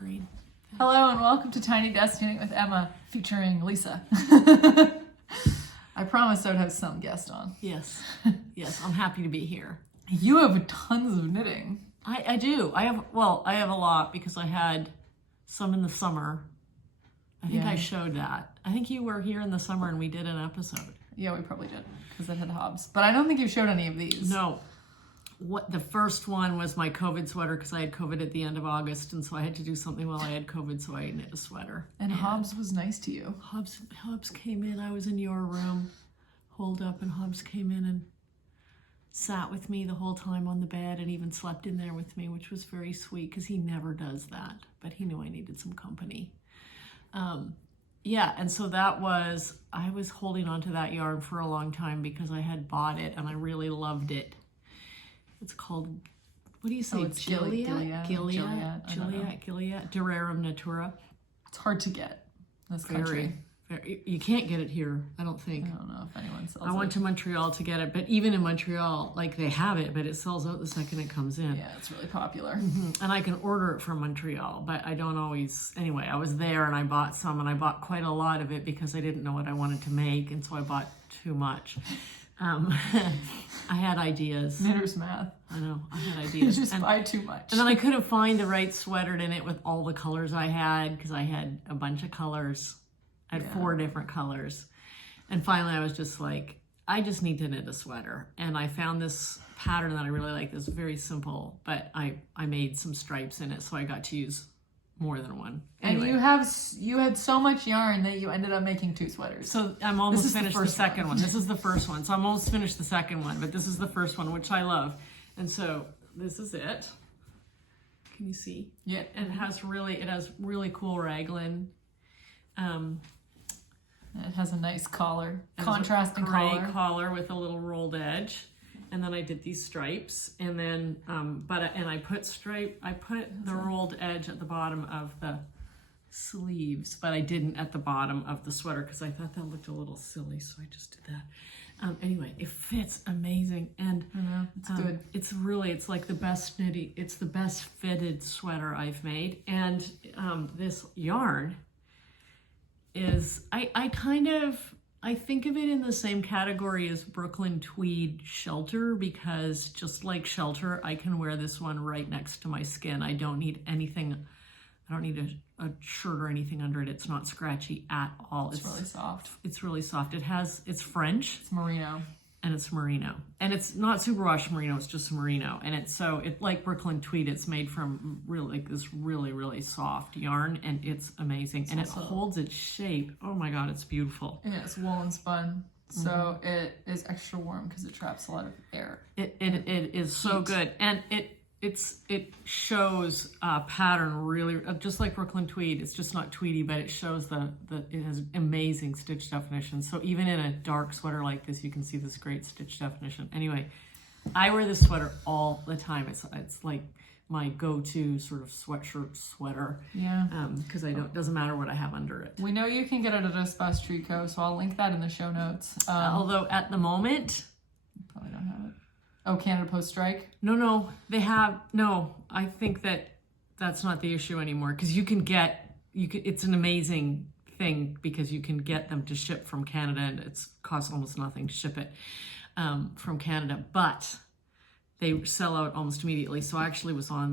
green. Hello and welcome to Tiny Desk Tuning with Emma, featuring Lisa. I promised I would have some guest on. Yes, yes, I'm happy to be here. You have tons of knitting. I do. I have a lot because I had some in the summer. I think I showed that. I think you were here in the summer and we did an episode. Yeah, we probably did because it had Hobbs. But I don't think you showed any of these. No. The first one was my COVID sweater because I had COVID at the end of August, and so I had to do something while I had COVID, so I knit a sweater. And Hobbs was nice to you. Hobbs came in. I was in your room, holed up, and Hobbs came in and sat with me the whole time on the bed and even slept in there with me, which was very sweet because he never does that, but he knew I needed some company. Yeah, and so I was holding on to that yarn for a long time because I had bought it and I really loved it. It's called, what do you say? Gilead. Durarum Natura. It's hard to get in this country. You can't get it here, I don't think. I don't know if anyone sells it. I went to Montreal to get it, but even in Montreal, like they have it, but it sells out the second it comes in. Yeah, it's really popular. Mm-hmm. And I can order it from Montreal, but I don't always. Anyway, I was there and I bought some, and I bought quite a lot of it because I didn't know what I wanted to make, and so I bought too much. I had ideas. Knitter's math. I know, I had ideas. You just buy too much. And then I couldn't find the right sweater to knit with all the colors I had because I had a bunch of colors. I had 4 different colors. And finally I was just like, I just need to knit a sweater. And I found this pattern that I really like. It's very simple, but I made some stripes in it, so I got to use more than one. Anyway. And you had so much yarn that you ended up making 2 sweaters. So I'm almost finished the second one. This is the first one. So I'm almost finished the second one, but this is the first one, which I love. And so this is it. Can you see? Yeah. And it has really cool raglan. It has a nice collar, contrasting gray collar with a little rolled edge. And then I did these stripes, and then I put the rolled edge at the bottom of the sleeves, but I didn't at the bottom of the sweater because I thought that looked a little silly, so I just did that. Anyway, it fits amazing, and it's good. It's like the best knitting. It's the best fitted sweater I've made, and this yarn is I think of it in the same category as Brooklyn Tweed Shelter, because just like Shelter, I can wear this one right next to my skin. I don't need anything. I don't need a shirt or anything under it. It's not scratchy at all. It's really soft. It's really soft. It's French. It's merino. And it's merino. And it's not superwash merino, it's just merino. And it's like Brooklyn Tweed, it's made from this really, really soft yarn, and it's amazing. And it holds its shape. Oh my God, it's beautiful. Yeah, it's woolen spun. So it is extra warm because it traps a lot of air. It is so good. And it shows a pattern really, just like Brooklyn Tweed. It's just not tweedy, but it shows it has amazing stitch definition. So even in a dark sweater like this, you can see this great stitch definition. Anyway, I wear this sweater all the time. It's like my go-to sort of sweatshirt sweater. Yeah. Because doesn't matter what I have under it. We know you can get it at Espace Tricot, so I'll link that in the show notes. Although at the moment, you probably don't have it. Oh, Canada Post strike? No, they have, no, I think that's not the issue anymore, because it's an amazing thing because you can get them to ship from Canada, and it costs almost nothing to ship it from Canada, but they sell out almost immediately. So I actually was I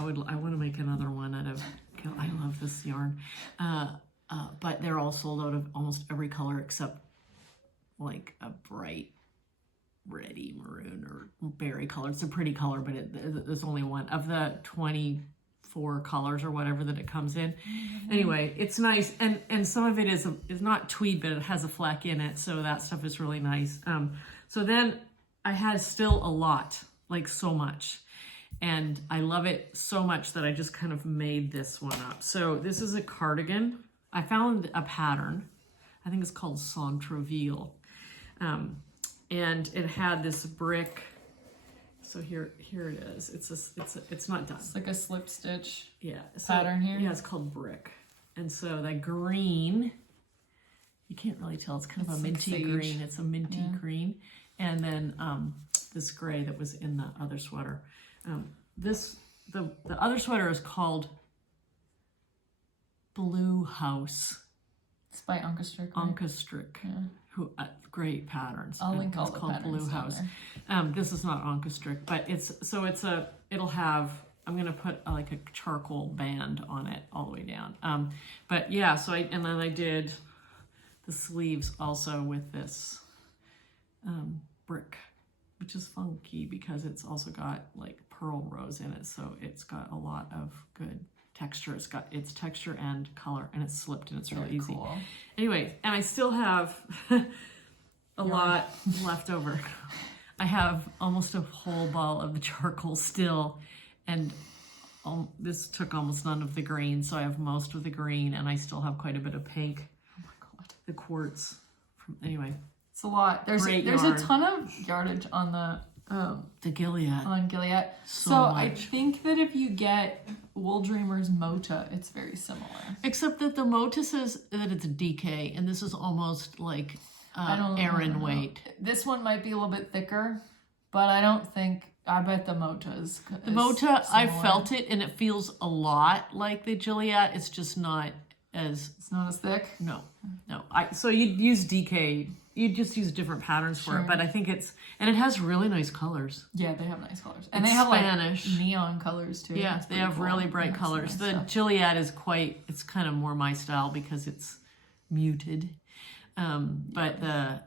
want to make another one I love this yarn, but they're all sold out of almost every color except like a bright reddy maroon or berry color. It's a pretty color, but there's only one of the 24 colors or whatever that it comes in. Anyway, it's nice, and some of it is not tweed, but it has a fleck in it, so that stuff is really nice. So then I had still a lot, like so much, and I love it so much that I just kind of made this one up. So this is a cardigan. I found a pattern, I think it's called Centreville. And it had this brick. So here it is. It's not done. It's like a slip stitch pattern here. Yeah, it's called brick. And so that green, you can't really tell. It's kind of a minty green. It's a minty green. And then this gray that was in the other sweater. The other sweater is called Blue House. It's by Ankastrick. Right? Ankastrick. Yeah. Who great patterns. I'll link all it's the called patterns Blue down House. there. This is not Ankastrick, but it'll have, I'm gonna put like a charcoal band on it all the way down. But yeah, and then I did the sleeves also with this brick, which is funky because it's also got like pearl rose in it, so it's got a lot of good texture. It's texture and color, and it's slipped, and it's really Very easy. cool. Anyway, and I still have a lot left over. I have almost a whole ball of the charcoal still, and this took almost none of the green, so I have most of the green, and I still have quite a bit of pink. Oh my god. The quartz. Anyway. It's a lot. There's Great a yarn. ton of yardage on the Gilead. on Gilead. So I much. think that if you get Wool Dreamer's Mota, it's very similar. Except that the Mota says that it's a DK, and this is almost like Aran weight. This one might be a little bit thicker, but I bet the Mota is The Mota, I similar. felt it, and it feels a lot like the Gilead. It's just not as... It's not as thick? No. So you'd use DK. You'd just use different patterns for Sure. it, but I think and it has really nice colors. Yeah, they have nice colors. And It's they have Spanish. like neon colors too. Yeah, It's they pretty have cool. really bright They have some colors. nice The stuff. Gilead is it's kind of more my style because it's muted. But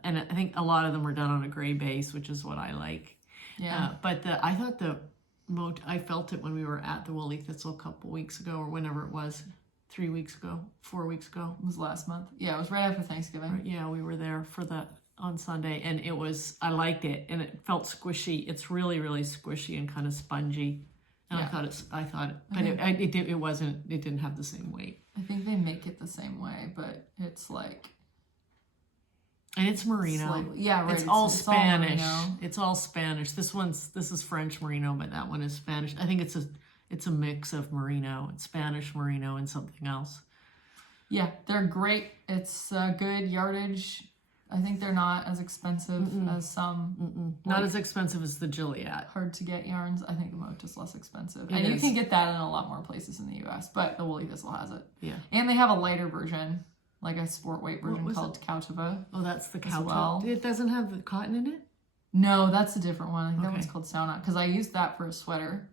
and I think a lot of them are done on a gray base, which is what I like. Yeah. But I thought I felt it when we were at the Woolly Thistle a couple weeks ago, or whenever it was, 3 weeks ago, 4 weeks ago. It was last month. Yeah, it was right after Thanksgiving. Yeah, we were there on Sunday, and I liked it, and it felt squishy. It's really, really squishy and kind of spongy. And Yeah. it didn't have the same weight. I think they make it the same way, but it's like... And it's merino. Slightly, yeah, right. It's all Spanish. merino. It's all Spanish. This is French merino, but that one is Spanish. I think it's a mix of merino and Spanish merino and something else. Yeah, they're great. It's good yardage. I think they're not as expensive as some Not as expensive as the Gilead. hard to get yarns. I think the Mota's less expensive. It And you is. can get that in a lot more places in the US, but the Woolly Thistle has it. Yeah. And they have a lighter version, like a sport weight version was called Kautiva. Oh, that's the As cow. well. It doesn't have the cotton in it? No, that's a different one. I think that Okay. one's called Sauna, because I used that for a sweater.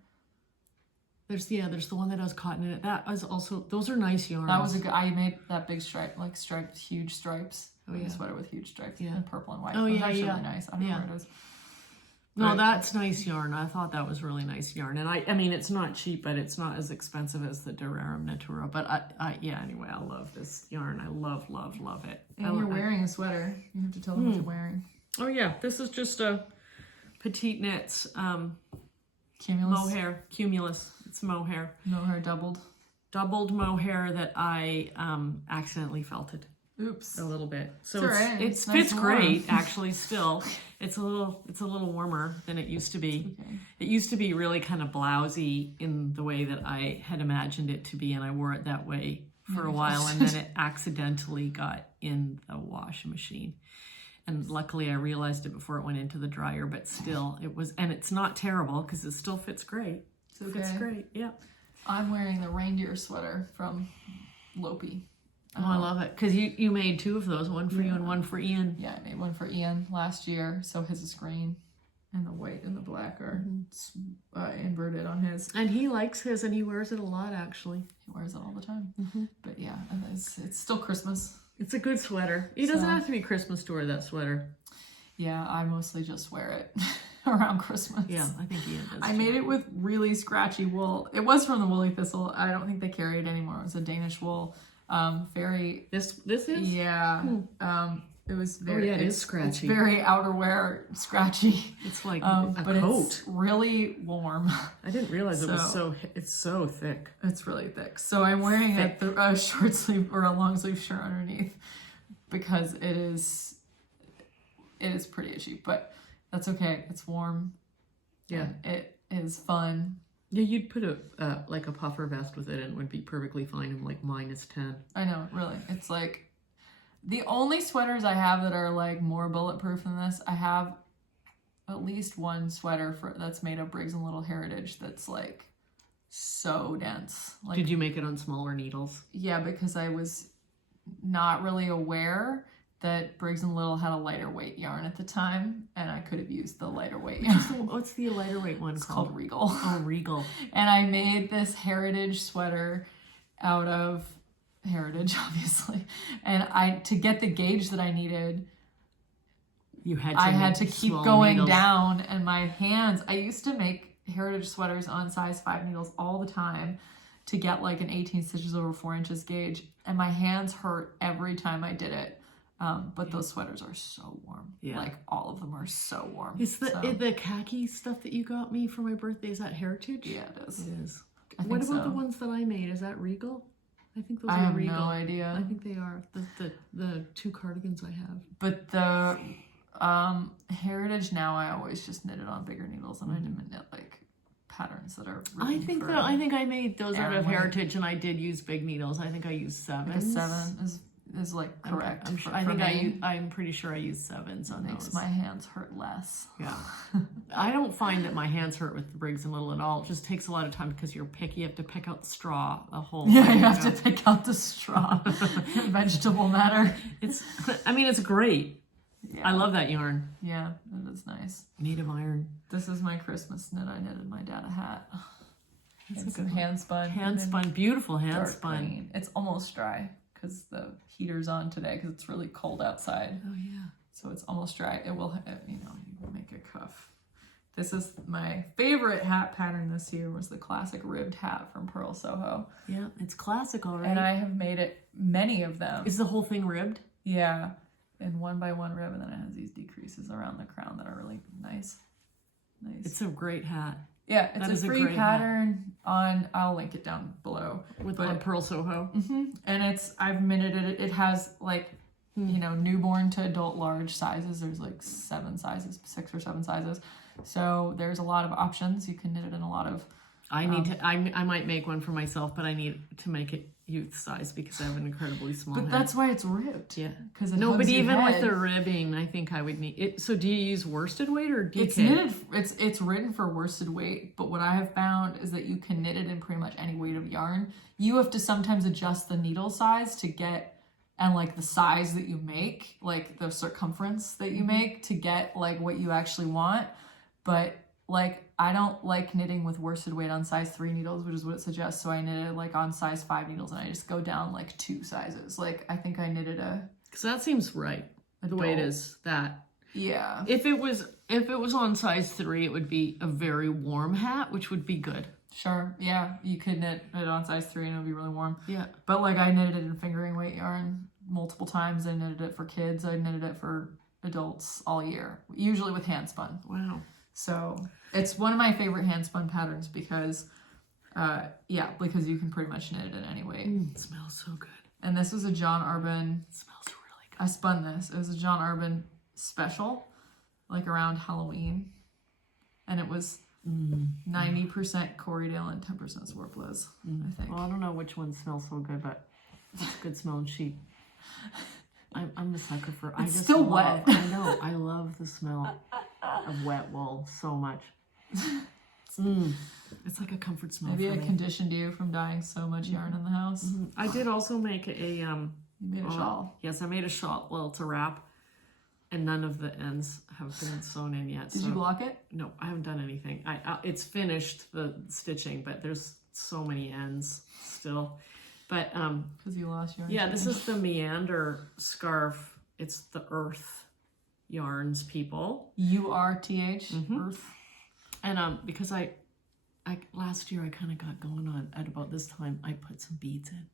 There's the one that has cotton in it. That was also, those are nice yarns. That was I made that big stripe, like striped, huge stripes. Oh, Like yeah. a sweater with huge stripes, Yeah. and purple and white. Oh, It was yeah, actually yeah. really nice. I don't know where it is. No, Right. that's nice yarn. I thought that was really nice yarn. And I mean, it's not cheap, but it's not as expensive as the Durarum Natura. But anyway, I love this yarn. I love, love, love it. And you're wearing a sweater. You have to tell them what you're wearing. Oh yeah, this is just a Petite Knits Cumulus. Cumulus. It's mohair. Mohair doubled. Doubled mohair that I accidentally felted Oops. a little bit. So It's all right. it It's nice fits and warm. great actually still. It's a little warmer than it used to be. Okay. It used to be really kind of blousy in the way that I had imagined it to be, and I wore it that way for a while, and then it accidentally got in the washing machine. And luckily I realized it before it went into the dryer, but still and it's not terrible because it still fits great. It's Fits okay. great, yeah. I'm wearing the reindeer sweater from Lopi. Oh, I love it. Because you made two of those, one for you and one for Ian. Yeah, I made one for Ian last year. So his is green, and the white and the black are inverted on his. And he likes his, and he wears it a lot, actually. He wears it all the time. But yeah, and it's still Christmas. It's a good sweater. It doesn't So- have to be Christmas to wear that sweater. Yeah, I mostly just wear it around Christmas. Yeah, I think Ian does. I too. made it with really scratchy wool. It was from the Woolly Thistle. I don't think they carry it anymore. It was a Danish wool. Very, This is? yeah. It was very, yeah, it is it's scratchy. very outerwear scratchy. It's like But a coat. it's really warm. I didn't realize it's so thick. It's really thick. So I'm wearing a short sleeve or a long sleeve shirt underneath because it is pretty itchy, but that's okay. It's warm. Yeah. It is fun. Yeah, you'd put a puffer vest with it and it would be perfectly fine in like -10. I know, really. It's like the only sweaters I have that are like more bulletproof than this. I have at least one sweater that's made of Briggs and Little Heritage that's like so dense. Like, Did you make it on smaller needles? yeah, because I was not really aware that Briggs & Little had a lighter weight yarn at the time, and I could have used the lighter weight yarn. What's the lighter weight one It's called? called Regal. Oh, Regal. And I made this heritage sweater out of heritage, obviously. And to get the gauge that I needed, I had to keep going needles. down, and my hands, I used to make heritage sweaters on size 5 needles all the time to get like an 18 stitches over 4 inches gauge, and my hands hurt every time I did it. But those sweaters are so warm. Yeah. Like, all of them are so warm. Is the khaki stuff that you got me for my birthday, is that heritage? Yeah, it is. It is. I think What about so. the ones that I made? Is that Regal? I think those I are have Regal. no idea. I think they are. The 2 cardigans I have. But the heritage now, I always just knit it on bigger needles, and I didn't knit like patterns that are I think I made those out of heritage, and I did use big needles. I think I used 7s. Like a 7 is like correct. I'm pretty sure I used 7s on makes those. my hands hurt less. Yeah. I don't find that my hands hurt with the Briggs & Little at all. It just takes a lot of time because you're picky. You have to pick out the straw a whole Yeah, you have to pick out the straw. Vegetable matter. It's great. Yeah. I love that yarn. Yeah, it is nice. Made of iron. This is my Christmas knit. I knitted my dad a hat. That's It's a good hand spun. Handspun, beautiful Dark handspun. green. It's almost dry because the heater's on today because it's really cold outside. Oh yeah. So it's almost dry. It will, you will make a cuff. This is my favorite hat pattern this year, was the classic ribbed hat from Pearl Soho. Yeah, it's classic already. And I have made many of them. Is the whole thing ribbed? Yeah. And 1 by 1 rib, and then it has these decreases around the crown that are really nice. It's a great hat. Yeah, it's That is a a free great pattern I'll link it down below. On Pearl Soho. And I've minted it. It has like, newborn to adult large sizes. There's like 7 sizes, 6 or 7 sizes. So there's a lot of options. You can knit it in a lot of. I might make one for myself, but I need to make it youth size because I have an incredibly small But head. that's why it's ribbed. Yeah. Because But even with the ribbing, I think I would need it. So do you use worsted weight or DK? It's knitted. It's written for worsted weight, but what I have found is that you can knit it in pretty much any weight of yarn. You have to sometimes adjust the needle size to get, and like the size that you make, like the circumference that you make to get like what you actually want. But like, I don't like knitting with worsted weight on size 3 needles, which is what it suggests. So I knitted like on size 5 needles, and I just go down like 2 sizes. Like, I think I knitted Because that seems right. The way it is that. Yeah. If it was on size 3, it would be a very warm hat, which would be good. Sure. Yeah. You could knit it on size 3 and it would be really warm. Yeah. But like, I knitted it in fingering weight yarn multiple times. I knitted it for kids. I knitted it for adults all year, usually with handspun. Wow. So it's one of my favorite handspun patterns because, because you can pretty much knit it in any weight. It smells so good. And this was a John Arbin. It smells really good. I spun this. It was a John Arbin special, like around Halloween, and it was 90% Corriedale and 10% Swartblows, I think. Well, I don't know which one smells so good, but it's good smelling sheep. I'm a sucker for. It's still wet. I know. I love the smell of wet wool so much. It's like a comfort smell. Maybe for it me. conditioned you from dyeing so much yarn in the house. I did also make a You made a shawl. Yes, I made a shawl. Well, it's a wrap, and none of the ends have been sewn in yet. Did you block it? No, I haven't done anything. It's finished, the stitching, but there's so many ends still. But Because you lost yarn. yeah, this is the Meander scarf. It's the Earth Yarns people. URTH, Earth. And because I last year I kind of got going on at about this time. I put some beads in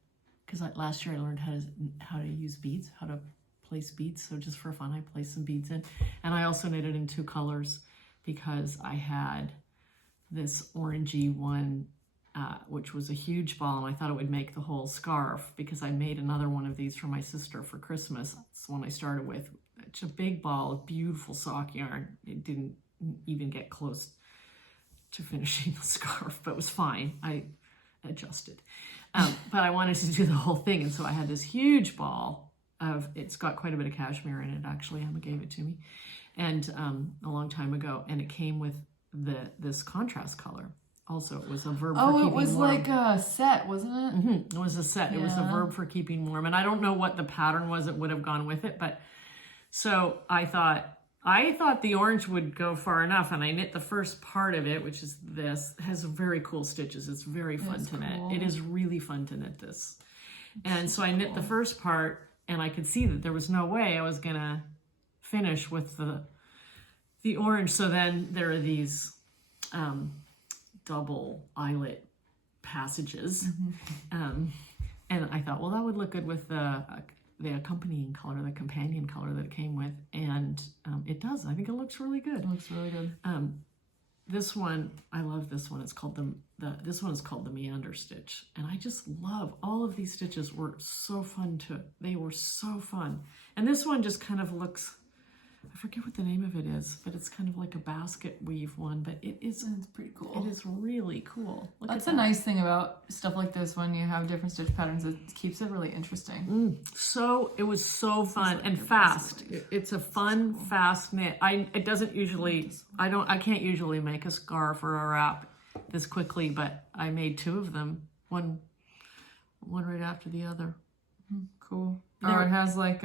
because last year I learned how to use beads, how to place beads. So just for fun, I placed some beads in, and I also knitted in 2 colors because I had this orangey one, which was a huge ball, and I thought it would make the whole scarf because I made another one of these for my sister for Christmas. That's the one I started with. It's a big ball of beautiful sock yarn. It didn't even get close to finishing the scarf, but it was fine. I adjusted. But I wanted to do the whole thing, and so I had this huge ball of, it's got quite a bit of cashmere in it, actually. Emma gave it to me, and a long time ago, and it came with this contrast color Also, it was a verb for Oh, keeping it was warm. like a set, wasn't it? It was a set. It was a Yeah. verb for keeping warm. And I don't know what the pattern was that would have gone with it, but so I thought the orange would go far enough, and I knit the first part of it, which is this. It has very cool stitches. It's very fun to knit. It is really fun to knit this. And so I knit the first part, and I could see that there was no way I was gonna finish with the orange. So then there are these double eyelet passages, and I thought, well, that would look good with the accompanying color, the companion color that it came with, and it does. I think it looks really good. It looks really good. This one, I love this one. It's called this one is called the Meander stitch, and I just love all of these stitches. Were so fun they were so fun, and this one just kind of looks. I forget what the name of it is, but it's kind of like a basket weave one, but it's pretty cool. It is really cool. That's a nice thing about stuff like this when you have different stitch patterns. It keeps it really interesting. So it was so fun and fast. It's a fun, fast knit. I can't usually make a scarf or a wrap this quickly, but I made 2 of them, one right after the other. Cool. It has like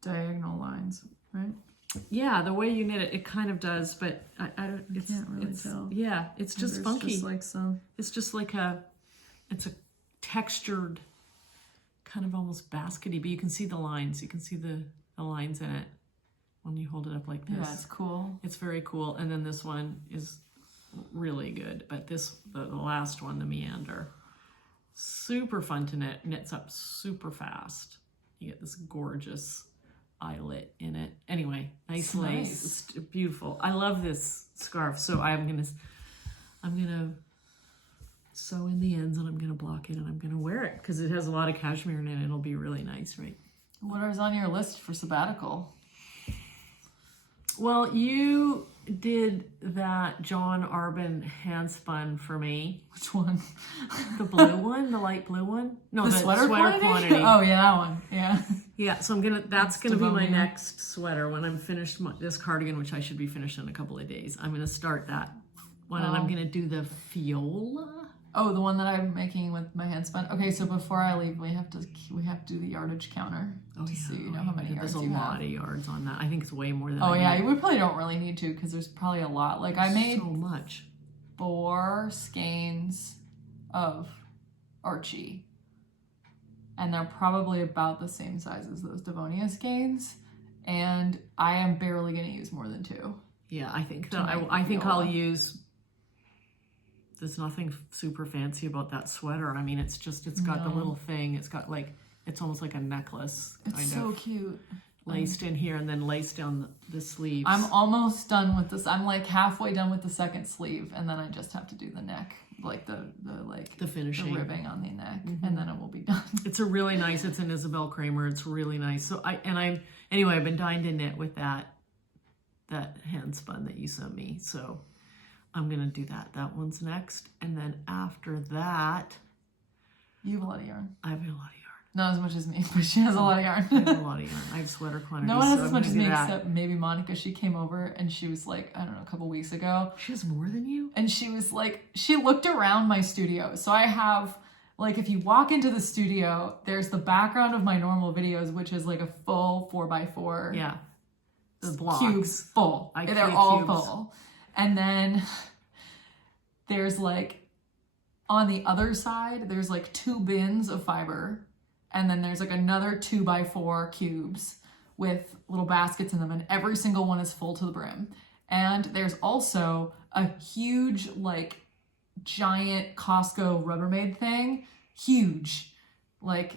diagonal lines. Right? Yeah, the way you knit it, it kind of does, but I can't really tell. Yeah, it's just funky. Just like some. It's just like it's a textured, kind of almost baskety, but you can see the lines. You can see the lines in it when you hold it up like this. Yeah, it's cool. It's very cool. And then this one is really good, but the last one, the Meander, super fun to knit. Knits up super fast. You get this gorgeous eyelet in it. Anyway, nice lace. It's beautiful. I love this scarf. So I'm gonna sew in the ends, and I'm gonna block it, and I'm gonna wear it because it has a lot of cashmere in it. It'll be really nice, right? What is on your list for sabbatical? Well, you did that John Arbin handspun for me. Which one? The blue one, the light blue one. No, the sweater quantity. Oh yeah, that one. Yeah. Yeah, so that's gonna be my next sweater when I'm finished this cardigan, which I should be finished in a couple of days. I'm gonna start that one, and I'm gonna do the Fiola. Oh, the one that I'm making with my handspun. Okay, so before I leave, we have to do the yardage counter to see how many yards you have. There's a lot of yards on that. I think it's way more than. Oh yeah, we probably don't really need to because there's probably a lot. Like I made so much. 4 skeins of Archie, and they're probably about the same size as those Devonia skeins, and I am barely going to use more than 2. Yeah, I think that I think I'll use. There's nothing super fancy about that sweater. I mean, it's got the little thing. It's got it's almost like a necklace. It's so cute. Laced in here and then laced down the sleeves. I'm almost done with this. I'm like halfway done with the second sleeve, and then I just have to do the neck, like the finishing, the ribbing on the neck, and then it will be done. It's a really nice. It's an Isabel Kramer. It's really nice. So I've been dying to knit with that handspun that you sent me. So I'm gonna do that. That one's next, and then after that, you have a lot of yarn. I have a lot of yarn. Not as much as me, but she has a lot of yarn. I have a lot of yarn. I have sweater quantities. No one has as much as me except maybe Monica. She came over and she was like, I don't know, a couple weeks ago. She has more than you? And she was like, she looked around my studio. So I have, like, if you walk into the studio, there's the background of my normal videos, which is like a full 4x4. Yeah. The blocks. Cubes full. They're all full. And then there's like, on the other side, there's like 2 bins of fiber. And then there's like another 2x4 cubes with little baskets in them, and every single one is full to the brim. And there's also a huge, like, giant Costco Rubbermaid thing, huge, like,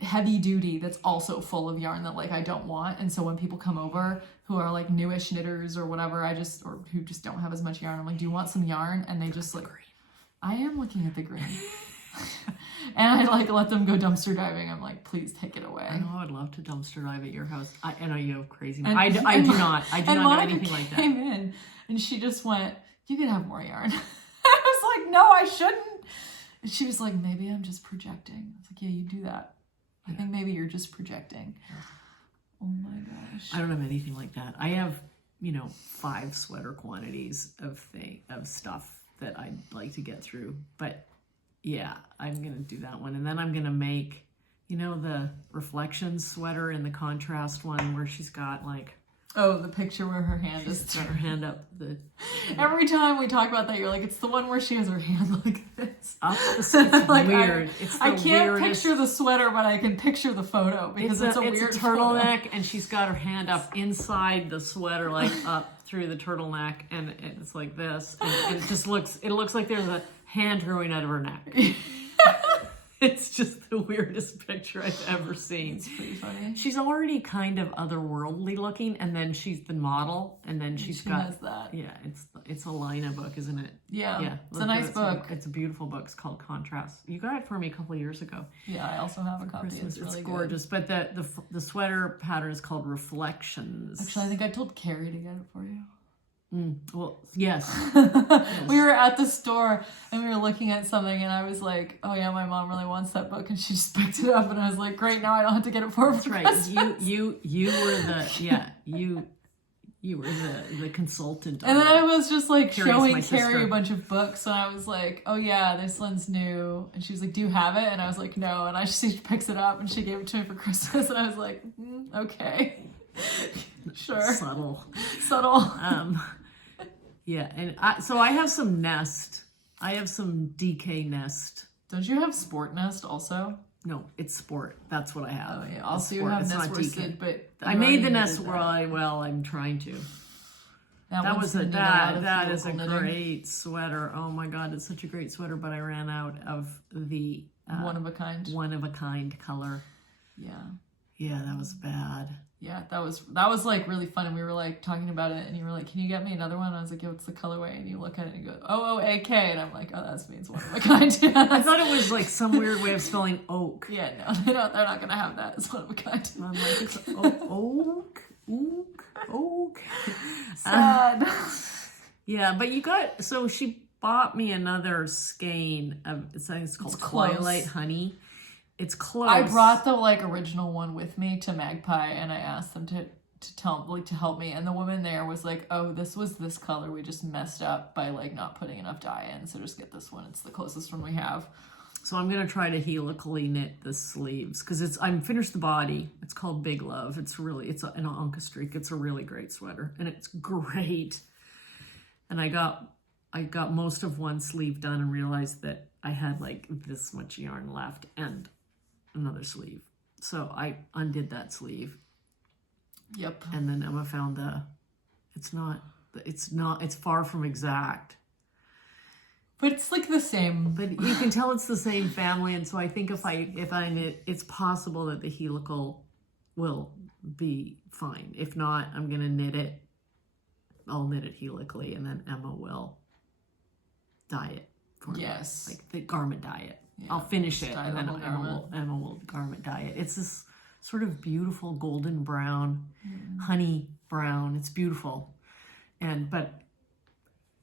heavy duty, that's also full of yarn that, like, I don't want. And so when people come over who are like newish knitters or whatever, or who just don't have as much yarn, I'm like, do you want some yarn? And they just like, I am looking at the green. And I like let them go dumpster diving. I'm like, please take it away. I know, I'd love to dumpster dive at your house. I know you have crazy. I do not know anything like that. Came in and she just went, you can have more yarn. I was like, no, I shouldn't. And she was like, maybe I'm just projecting. I was like, yeah, you do that. I think maybe you're just projecting. Yeah. Oh my gosh. I don't have anything like that. I have, 5 sweater quantities of stuff that I'd like to get through. But yeah, I'm going to do that one. And then I'm going to make, you know, the reflections sweater in the contrast one where she's got like... Oh, the picture where her hand is... She's got her hand up. Every time we talk about that, you're like, it's the one where she has her hand like this. Up the, it's like, weird. I can't picture the sweater, but I can picture the photo because it's a weird turtleneck, photo. and she's got her hand up inside the sweater, like up through the turtleneck, and it's like this, and it just looks like there's a hand growing out of her neck. It's just the weirdest picture I've ever seen. It's pretty funny. She's already kind of otherworldly looking, and then she's the model, and then she has that. Yeah, it's a Lina book, isn't it? Yeah. It's a nice book. It's a beautiful book. It's called Contrast. You got it for me a couple of years ago. Yeah, I also have a copy. Christmas. It's really gorgeous. good. But the sweater pattern is called Reflections. Actually, I think I told Carrie to get it for you. Well, yes. We were at the store and we were looking at something and I was like, oh yeah, my mom really wants that book, and she just picked it up and I was like, great, now I don't have to get it for her. That's right. You were the consultant. And then I was just like showing Carrie sister. a bunch of books and I was like, oh yeah, this one's new. And she was like, do you have it? And I was like, no. And she picks it up and she gave it to me for Christmas and I was like, okay. Sure. Subtle. Yeah, and so I have some Nest. I have some DK Nest. Don't you have Sport Nest also? No, it's Sport. That's what I have. Oh yeah. Also, you have Nest worsted, but I made the Nest well. I'm trying to. That is a great sweater. Oh my God, it's such a great sweater. But I ran out of the one of a kind color. Yeah, that was bad. Yeah, that was like really fun, and we were like talking about it, and you were like, "Can you get me another one?" And I was like, "Yeah, what's the colorway?" And you look at it and you go, "OOAK," and I'm like, "Oh, that means one of a kind." I thought it was like some weird way of spelling oak. Yeah, no, they're not gonna have that. It's one of a kind. I'm like, it's oak. Sad. Yeah, but so she bought me another skein of it's called Twilight Honey. It's close. I brought the original one with me to Magpie, and I asked them to help me, and the woman there was like, "Oh, this was this color. We just messed up by not putting enough dye in, so just get this one. It's the closest one we have." So I'm gonna try to helically knit the sleeves because I'm finished the body. It's called Big Love. It's an Anka streak. It's a really great sweater, and it's great. And I got most of one sleeve done and realized that I had this much yarn left and another sleeve. So I undid that sleeve. Yep. And then Emma found it's far from exact. But it's the same. But you can tell it's the same family, and so I think if I knit, it's possible that the helical will be fine. If not, I'm gonna knit it. I'll knit it helically, and then Emma will dye it for me. Yes. The garment dye it. Yeah, I'll finish it, and then Emma will garment dye it. It's this sort of beautiful golden brown, honey brown. It's beautiful, but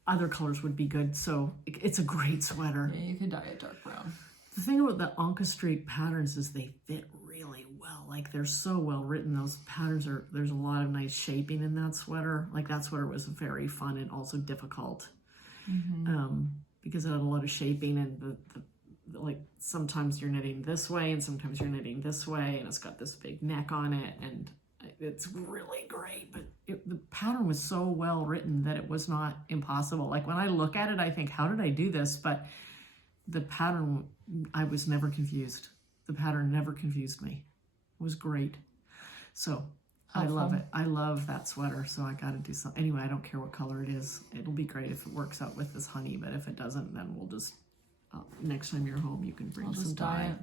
other colors would be good. So it's a great sweater. Yeah, you could dye it dark brown. The thing about the Anka streak patterns is they fit really well. They're so well written. Those patterns there's a lot of nice shaping in that sweater. That sweater was very fun and also difficult. Because it had a lot of shaping, and the sometimes you're knitting this way and sometimes you're knitting this way, and it's got this big neck on it, and it's really great. But the pattern was so well written that it was not impossible. When I look at it, I think, how did I do this? But the pattern, I was never confused. The pattern never confused me. It was great. So I love it. I love that sweater. So I got to do something. Anyway, I don't care what color it is. It'll be great if it works out with this honey. But if it doesn't, then we'll just, next time you're home, you can bring some dye.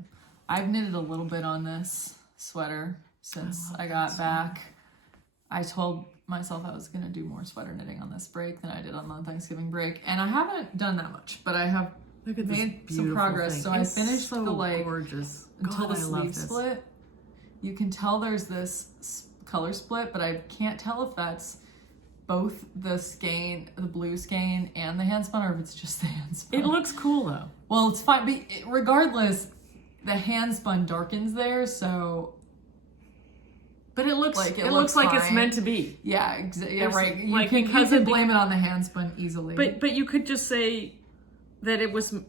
I've knitted a little bit on this sweater since I got back. I told myself I was going to do more sweater knitting on this break than I did on the Thanksgiving break. And I haven't done that much, but I have made some progress. Thing. So it's I finished so the gorgeous. until the sleeve split. You can tell there's this color split, but I can't tell if that's both the skein, the blue skein, and the handspun, or if it's just the handspun. It looks cool though. Well, it's fine. But regardless, the handspun darkens there, so. But it looks like it's meant to be. Yeah, right. You can blame it on the handspun easily. But you could just say that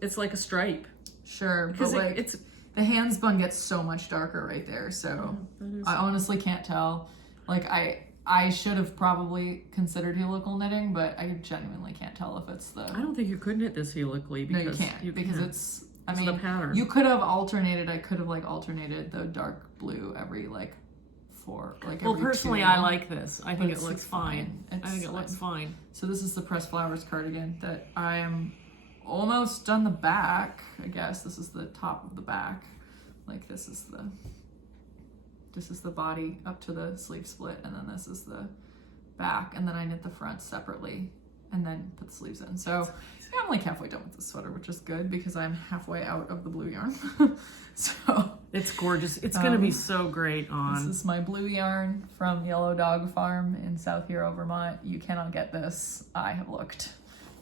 it's like a stripe. Sure, Because but like it's the handspun gets so much darker right there, so I honestly can't tell. Like I should have probably considered helical knitting, but I genuinely can't tell if it's the. I don't think you could knit this helically No, because you can't because can't. it's. I It's mean, the pattern. you could have alternated. I could have like alternated the dark blue every like four. Like Well, every personally, two. I like this. I think it's, it looks like, fine. fine. I think It's it looks fine. So this is the pressed flowers cardigan that I am almost done the back. I guess this is the top of the back. Like this is the body up to the sleeve split, and then this is the back, and then I knit the front separately and then put the sleeves in. So yeah, I'm like halfway done with the sweater, which is good because I'm halfway out of the blue yarn. So It's gorgeous. It's going to be so great this on. is my blue yarn from Yellow Dog Farm in South Hero, Vermont. You cannot get this. I have looked.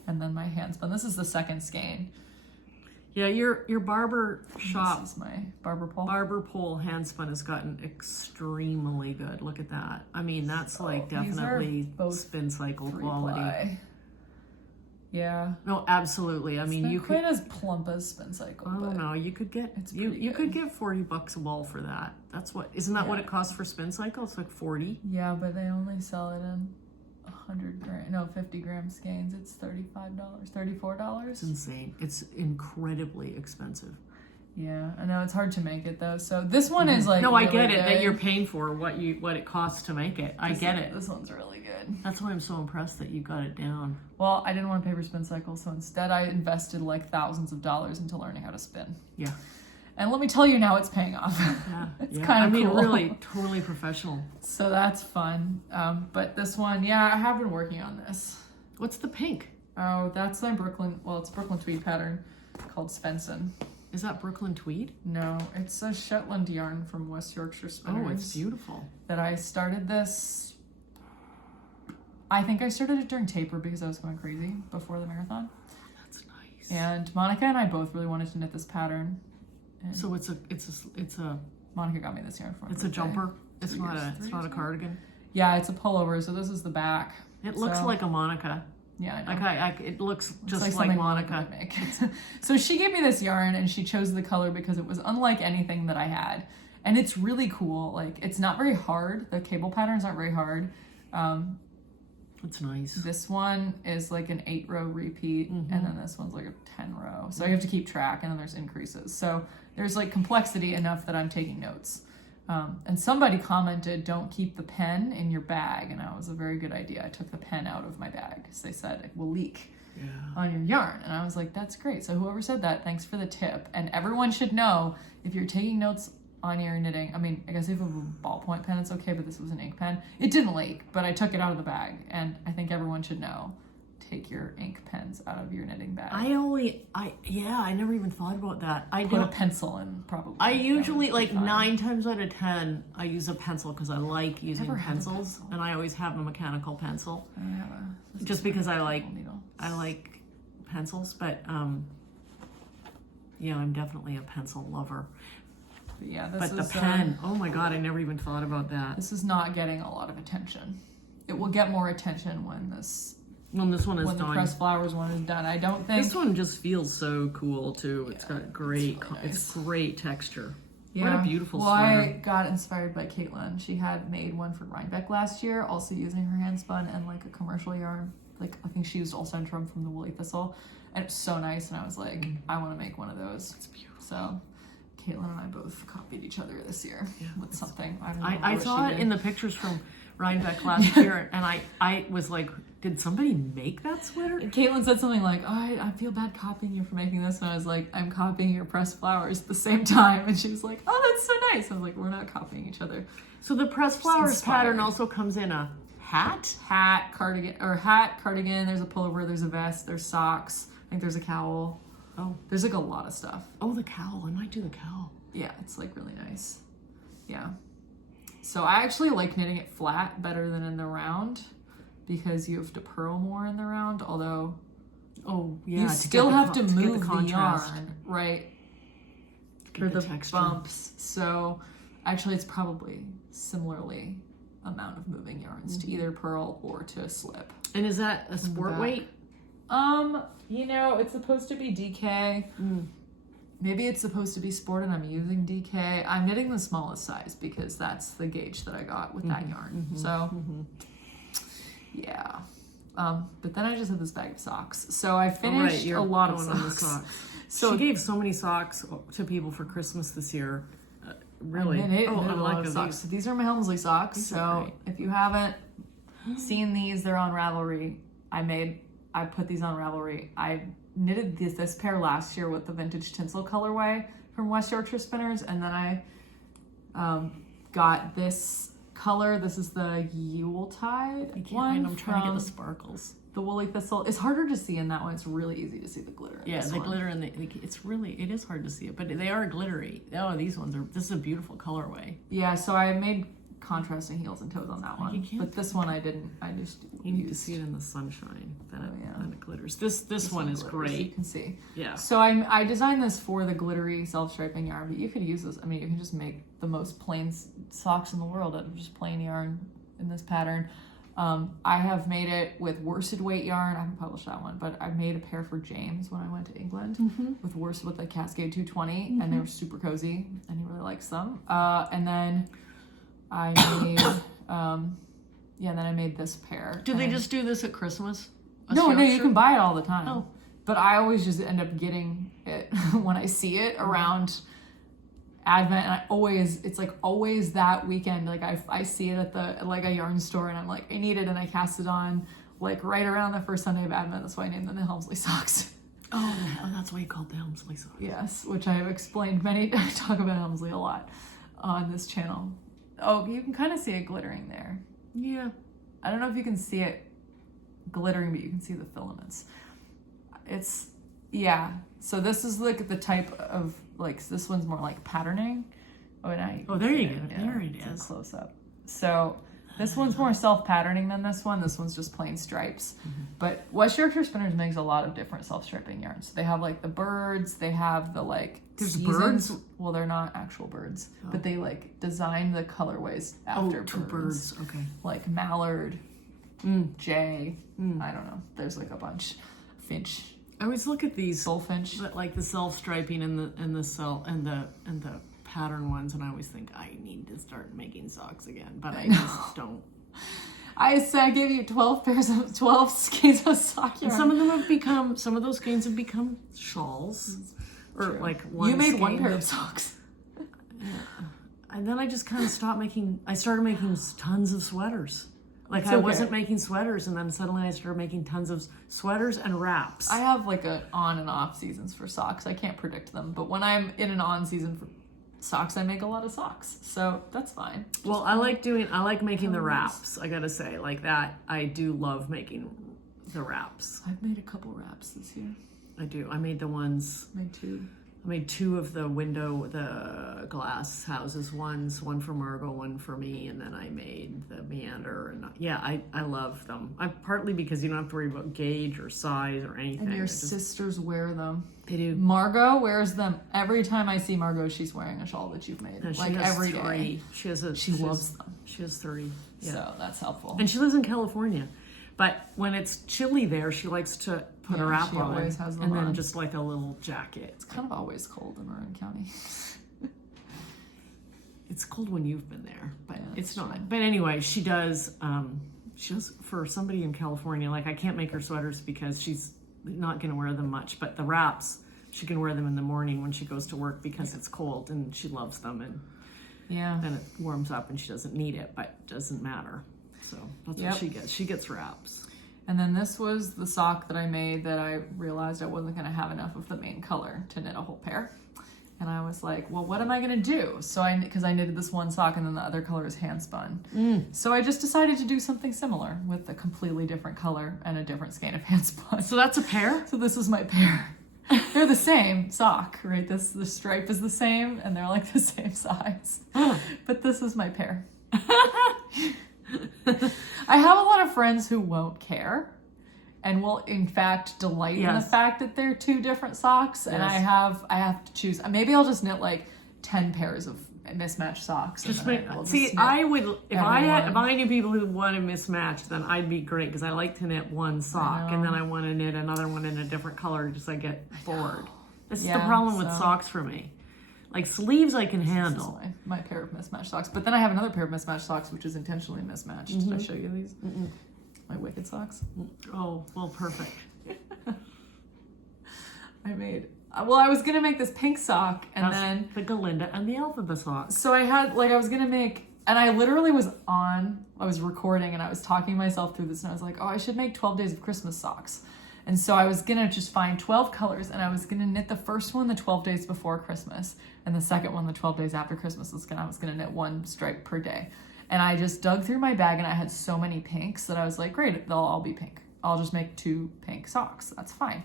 And then my handspun. This is the second skein. Yeah, your barber shop, This is my barber pole. barber pole handspun has gotten extremely good. Look at that. I mean, that's like these are definitely both spin cycle 3 quality. ply. Yeah. No, absolutely. I mean, Not you quite could. as plump as spin cycle. I don't but know. You could get it's you pretty could good. get $40 a ball for that. That's what isn't that what Yeah. it costs for spin cycle? It's like 40. Yeah, but they only sell it in 50 gram skeins. It's $35, $34. It's insane. It's incredibly expensive. Yeah, I know it's hard to make it though. So this one is like No, I really get it that good. you're paying for what it costs to make it. I get it. This one's really good. That's why I'm so impressed that you got it down. Well, I didn't want to pay for spin cycle, so instead I invested like thousands of dollars into learning how to spin. Yeah. And let me tell you now, it's paying off. Yeah. It's yeah. kind of I mean, cool. really, totally professional. So that's fun. But this one, yeah, I have been working on this. What's the pink? Oh, that's my Brooklyn. Well, it's a Brooklyn tweed pattern called Svensson. Is that Brooklyn tweed? No, it's a Shetland yarn from West Yorkshire Spinners. Oh, it's beautiful. That I started this. I think I started it during taper because I was going crazy before the marathon. That's nice. And Monica and I both really wanted to knit this pattern. And So it's a Monica got me this yarn for my it's a birthday. jumper. It's 3 not years- a 3 it's not a years ago? cardigan. Yeah, it's a pullover. So this is the back. It looks So- like a Monica. Yeah, I know. Like it looks just It's like something Monica. would make. So she gave me this yarn and she chose the color because it was unlike anything that I had. And it's really cool. Like, it's not very hard. The cable patterns aren't very hard. It's nice. This one is like an 8-row repeat, and then this one's like a 10-row. So you have to keep track, and then there's increases. So there's like complexity enough that I'm taking notes. And somebody commented, don't keep the pen in your bag. And that was a very good idea. I took the pen out of my bag because they said it will leak Yeah. on your yarn. And I was like, that's great. So whoever said that, thanks for the tip. And everyone should know if you're taking notes on your knitting. I mean, I guess if it was a ballpoint pen, it's okay, but this was an ink pen. It didn't leak, but I took it out of the bag. And I think everyone should know. Take your ink pens out of your knitting bag. I never even thought about that. I Put a don't. pencil in, probably. I That usually would be like fine. 9 times out of 10, I use a pencil because I like using Never had a pencils, pencil. and I always have a mechanical pencil I have a- just because I like needle. pencils. But yeah, I'm definitely a pencil lover. But yeah, this But the is pen, oh my god, I never even thought about that. this is not getting a lot of attention. It will get more attention when this Well, this one is when the done. pressed flowers one is done. I don't think This one just feels so cool too. It's Yeah, got great, it's really it's nice. great texture. Yeah. What a beautiful well, sweater. I got inspired by Caitlin. She had made one for Rhinebeck last year, also using her handspun and like a commercial yarn. Like I think she used Ulcentrum from the Woolly Thistle, and it's so nice. And I was like, I want to make one of those. It's beautiful. So Caitlin and I both copied each other this year with something. I don't know I what saw she it did. in the pictures from Rhinebeck last year, and I was like, did somebody make that sweater? And Caitlin said something like, oh, I feel bad copying you for making this. And I was like, I'm copying your pressed flowers at the same time. And she was like, oh, that's so nice. I was like, we're not copying each other. So the pressed flowers inspired. pattern also comes in a hat. Hat, cardigan. There's a pullover, there's a vest, there's socks. I think there's a cowl. Oh, There's like a lot of stuff. oh, the cowl. I might do the cowl. Yeah, it's like really nice. Yeah. So I actually like knitting it flat better than in the round because you have to purl more in the round, although Oh, yeah. you to still get the have to get move the contrast, yarn, right, get for the texture. bumps. So actually it's probably similarly amount of moving yarns to either purl or to slip. And is that a sport back. weight? You know, it's supposed to be DK. Maybe it's supposed to be sport and I'm using DK. I'm knitting the smallest size because that's the gauge that I got with that yarn. So, yeah. But then I just had this bag of socks. So I finished a lot of socks. So she gave so many socks to people for Christmas this year. Really? I knit a lot of socks. So these are my Helmsley socks. So if you haven't seen these, they're on Ravelry. I put these on Ravelry. I knitted this pair last year with the vintage tinsel colorway from West Yorkshire Spinners, and then I got this color. This is the Yuletide one. I'm trying to get the sparkles. The woolly thistle. It's harder to see in that one. It's really easy to see the glitter. Yeah, the glitter and it is hard to see it, but they are glittery. Oh, this is a beautiful colorway. Yeah, so I made contrasting heels and toes on that one, but this one I didn't. You need to see it in the sunshine. Then it glitters. This one is great. You can see. Yeah. So I designed this for the glittery self-striping yarn, but you could use this. I mean, you can just make the most plain socks in the world out of just plain yarn in this pattern. I have made it with worsted weight yarn. I haven't published that one, but I made a pair for James when I went to England with the Cascade 220, and they were super cozy, and he really likes them. And then I made, then I made this pair. Do they just do this at Christmas? No, you can buy it all the time. Oh. But I always just end up getting it when I see it around Advent, and it's like always that weekend. Like I see it at a yarn store, and I'm like, I need it, and I cast it on like right around the first Sunday of Advent. That's why I named them the Helmsley socks. Oh, that's why you called the Helmsley socks. Yes, which I have explained I talk about Helmsley a lot on this channel. Oh, you can kind of see it glittering there. Yeah. I don't know if you can see it glittering, but you can see the filaments. So this is like the type of, like, this one's more like patterning. There you go. There it is. Close up. So this one's more self-patterning than this one. This one's just plain stripes. But West Yorkshire Spinners makes a lot of different self-striping yarns. They have like the birds. They have the There's seasons. birds? Well, they're not actual birds, but they like design the colorways after birds. Okay. Like mallard, jay. I don't know. There's like a bunch. Finch. I always look at these Bullfinch. like the self-striping and the pattern ones, and I always think I need to start making socks again, but I just don't. I gave you 12 skeins of sock yarn. And some of those skeins have become shawls, or True. like one. You made skein one pair of socks. Yeah. And then I just kind of stopped making. I started making tons of sweaters. Like I wasn't making sweaters, and then suddenly I started making tons of sweaters and wraps. I have like an on and off seasons for socks. I can't predict them, but when I'm in an on season for socks, I make a lot of socks, so that's fine. Well, I like making the wraps. I gotta say, like that, I do love making the wraps. I've made a couple wraps this year. I do. I made the ones. I made two of the glass houses. One for Margot, one for me, and then I made the Meander. And I love them. Partly because you don't have to worry about gauge or size or anything. And your sisters wear them. They do. Margot wears them. Every time I see Margot, she's wearing a shawl that you've made. No, like every day. She loves them. She has 3. Yeah. So that's helpful. And she lives in California. But when it's chilly there, she likes to put a wrap on and then just like a little jacket. It's kind of always cold in Marin County. It's cold when you've been there, but it's not. True. But anyway, she does for somebody in California, like I can't make her sweaters because she's not going to wear them much, but the wraps, she can wear them in the morning when she goes to work because it's cold and she loves them, and then it warms up and she doesn't need it, but it doesn't matter. So that's what she gets. She gets wraps. And then this was the sock that I made that I realized I wasn't going to have enough of the main color to knit a whole pair. And I was like, well, what am I going to do? So because I knitted this one sock and then the other color is handspun. So I just decided to do something similar with a completely different color and a different skein of handspun. So that's a pair? So this is my pair. They're the same sock, right? The stripe is the same and they're like the same size. But this is my pair. I have a lot of friends who won't care and will in fact delight in the fact that they're 2 different socks. And I have to choose. Maybe I'll just knit like 10 pairs of mismatched socks. Just and then make, will see, just knit I would, if everyone. I knew people who wanted mismatched, then I'd be great, because I like to knit one sock, and then I want to knit another one in a different color, just I get bored. This is the problem with socks for me. Like sleeves I can handle. This is my pair of mismatched socks. But then I have another pair of mismatched socks, which is intentionally mismatched. Did I show you these? My Wicked socks. Oh, well, perfect. I made, well, I was going to make this pink sock, and That's then the Galinda and the alphabet sock. so I had, like, I was gonna make, and I literally I was recording and I was talking myself through this, and I was like, oh, I should make 12 days of Christmas socks. And so I was gonna just find 12 colors, and I was gonna knit the first one the 12 days before Christmas, and the second one the 12 days after Christmas. I was gonna knit one stripe per day. And I just dug through my bag, and I had so many pinks that I was like, great, they'll all be pink. I'll just make 2 pink socks. That's fine.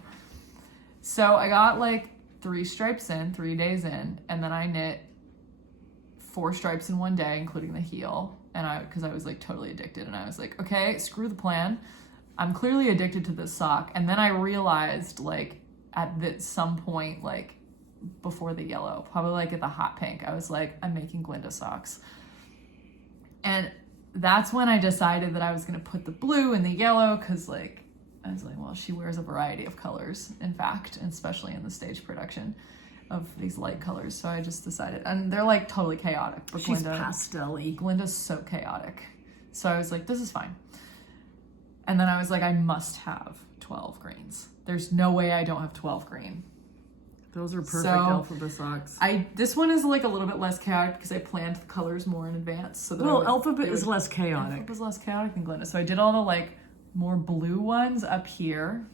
So I got like 3 stripes in, 3 days in, and then I knit 4 stripes in one day, including the heel. And because I was like totally addicted, and I was like, okay, screw the plan. I'm clearly addicted to this sock. And then I realized, like, at some point, like, before the yellow, probably like at the hot pink, I was like, I'm making Glinda socks. And that's when I decided that I was going to put the blue and the yellow, because, like, I was like, well, she wears a variety of colors, in fact, and especially in the stage production of these light colors. So I just decided, and they're like totally chaotic. But She's pastel-y. Glinda's so chaotic. So I was like, this is fine. And then I was like, I must have 12 greens. There's no way I don't have 12 green. Those are perfect alphabet socks. This one is like a little bit less chaotic because I planned the colors more in advance. So that alphabet is less chaotic. Alphabet was less chaotic than Glinda. So I did all the like more blue ones up here.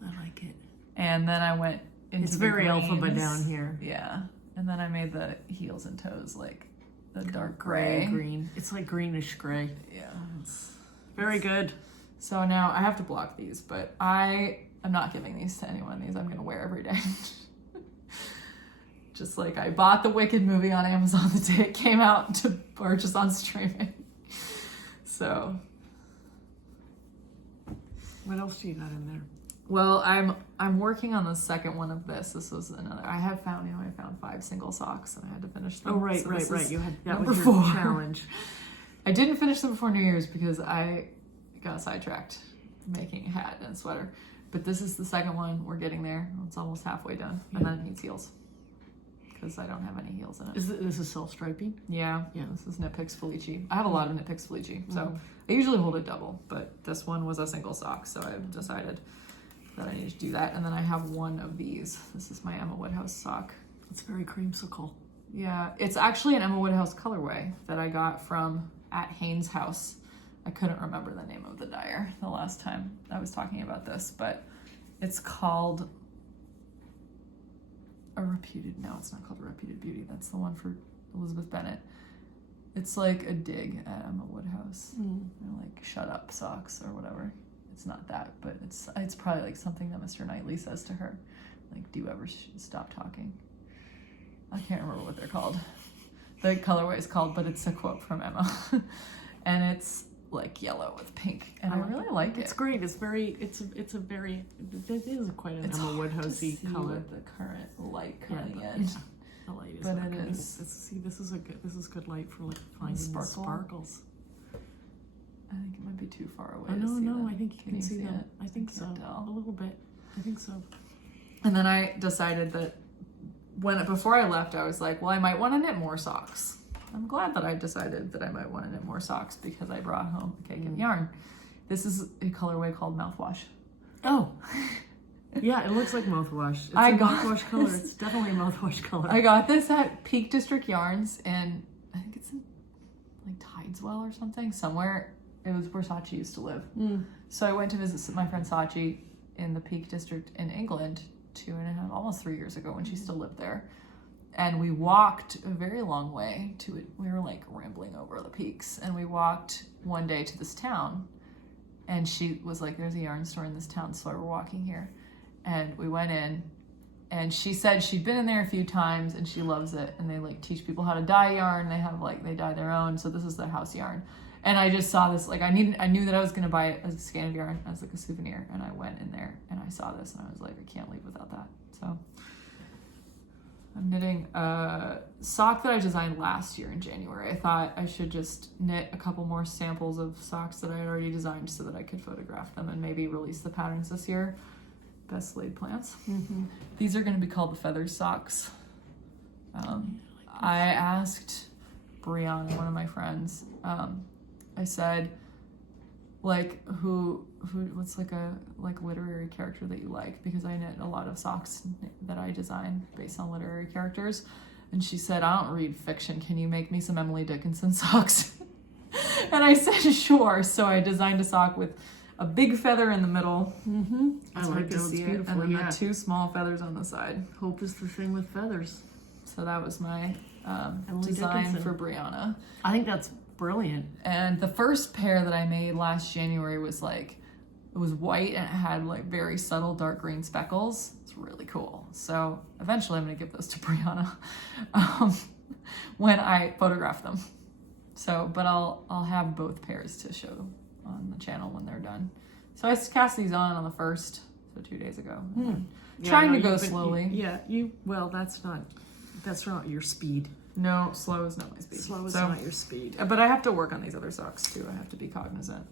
I like it. And then I went into It's very greens. alphabet down here. Yeah. And then I made the heels and toes like the dark gray. Green. It's like greenish gray. Yeah. It's very good. So now I have to block these, but I am not giving these to anyone. These I'm going to wear every day. Just like I bought the Wicked movie on Amazon the day it came out to purchase on streaming. So. What else do you got in there? Well, I'm working on the second one of this. This was another. I found 5 single socks and I had to finish them. Oh, right. You had that was your challenge. I didn't finish them before New Year's because I got sidetracked making a hat and a sweater. But this is the second one. We're getting there. It's almost halfway done. And then it needs heels because I don't have any heels in it. This is self-striping? Yeah. This is Knit Picks Felici. I have a lot of Knit Picks Felici. So I usually hold it double, but this one was a single sock. So I've decided that I need to do that. And then I have one of these. This is my Emma Woodhouse sock. It's very creamsicle. Yeah. It's actually an Emma Woodhouse colorway that I got from at Haynes House. I couldn't remember the name of the dyer the last time I was talking about this, but it's called a Reputed. No, it's not called a Reputed Beauty. That's the one for Elizabeth Bennet. It's like a dig at Emma Woodhouse. They're like shut up socks or whatever. It's not that, but it's probably like something that Mr. Knightley says to her, like, "Do you ever stop talking?" I can't remember what they're called. The colorway is called, but it's a quote from Emma, and it's like yellow with pink, and I really like it. It's great. It's very. It is quite an Emma Woodhousey color. With the current light coming in. Yeah, the light is. But not it coming. is. See, this is good light for like finding the sparkles. I think it might be too far away. Oh, to see no, them. I think you can see them. it? I think so. Tell. A little bit. I think so. And then I decided that before I left, I was like, well, I might want to knit more socks. I'm glad that I decided that I might want to knit more socks because I brought home a cake of yarn. This is a colorway called Mouthwash. Oh. Yeah, it looks like mouthwash. It's mouthwash color. It's definitely a mouthwash color. I got this at Peak District Yarns, and I think it's in like Tideswell or something, somewhere. It was where Sachi used to live. So I went to visit my friend Sachi in the Peak District in England 2.5, almost 3 years ago when she still lived there. And we walked a very long way to it. We were like rambling over the peaks, and we walked one day to this town, and she was like, there's a yarn store in this town, so we're walking here. And we went in, and she said she'd been in there a few times and she loves it. And they like teach people how to dye yarn. They dye their own. So this is their house yarn. And I just saw this, like I knew that I was going to buy a skein of yarn as like a souvenir. And I went in there and I saw this and I was like, I can't leave without that. So I'm knitting a sock that I designed last year in January. I thought I should just knit a couple more samples of socks that I had already designed so that I could photograph them and maybe release the patterns this year. Best laid plans. Mm-hmm. These are going to be called the feather socks. I asked Brianna, one of my friends, I said, like, what's like a literary character that you like? Because I knit a lot of socks that I design based on literary characters. And she said, I don't read fiction. Can you make me some Emily Dickinson socks? And I said, sure. So I designed a sock with a big feather in the middle. Mm-hmm. It's hard to see it. And then the two small feathers on the side. Hope is the thing with feathers. So that was my Emily design Dickinson. for Brianna. I think that's brilliant. And the first pair that I made last January was like, it was white and it had like very subtle dark green speckles. It's really cool. So eventually I'm gonna give those to Brianna when I photograph them. So, but I'll have both pairs to show on the channel when they're done. So I cast these on the 1st, so 2 days ago. Trying to go slowly. Well, that's not your speed. No, slow is not my speed. Slow is not your speed. But I have to work on these other socks too. I have to be cognizant.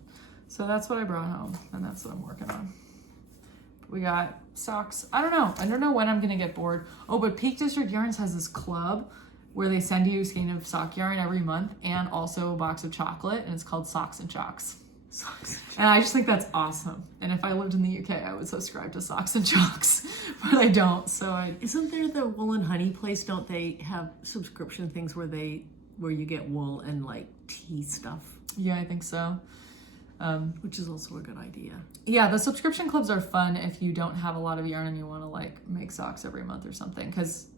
So that's what I brought home, and that's what I'm working on. We got socks. I don't know when I'm gonna get bored. Oh, but Peak District Yarns has this club where they send you a skein of sock yarn every month and also a box of chocolate, and it's called Socks and Chocks. And I just think that's awesome. And if I lived in the UK, I would subscribe to Socks and Chocks, but I don't. Isn't there the wool and honey place? Don't they have subscription things where you get wool and like tea stuff? Yeah, I think so. Which is also a good idea. Yeah, the subscription clubs are fun if you don't have a lot of yarn and you want to like make socks every month or something. Because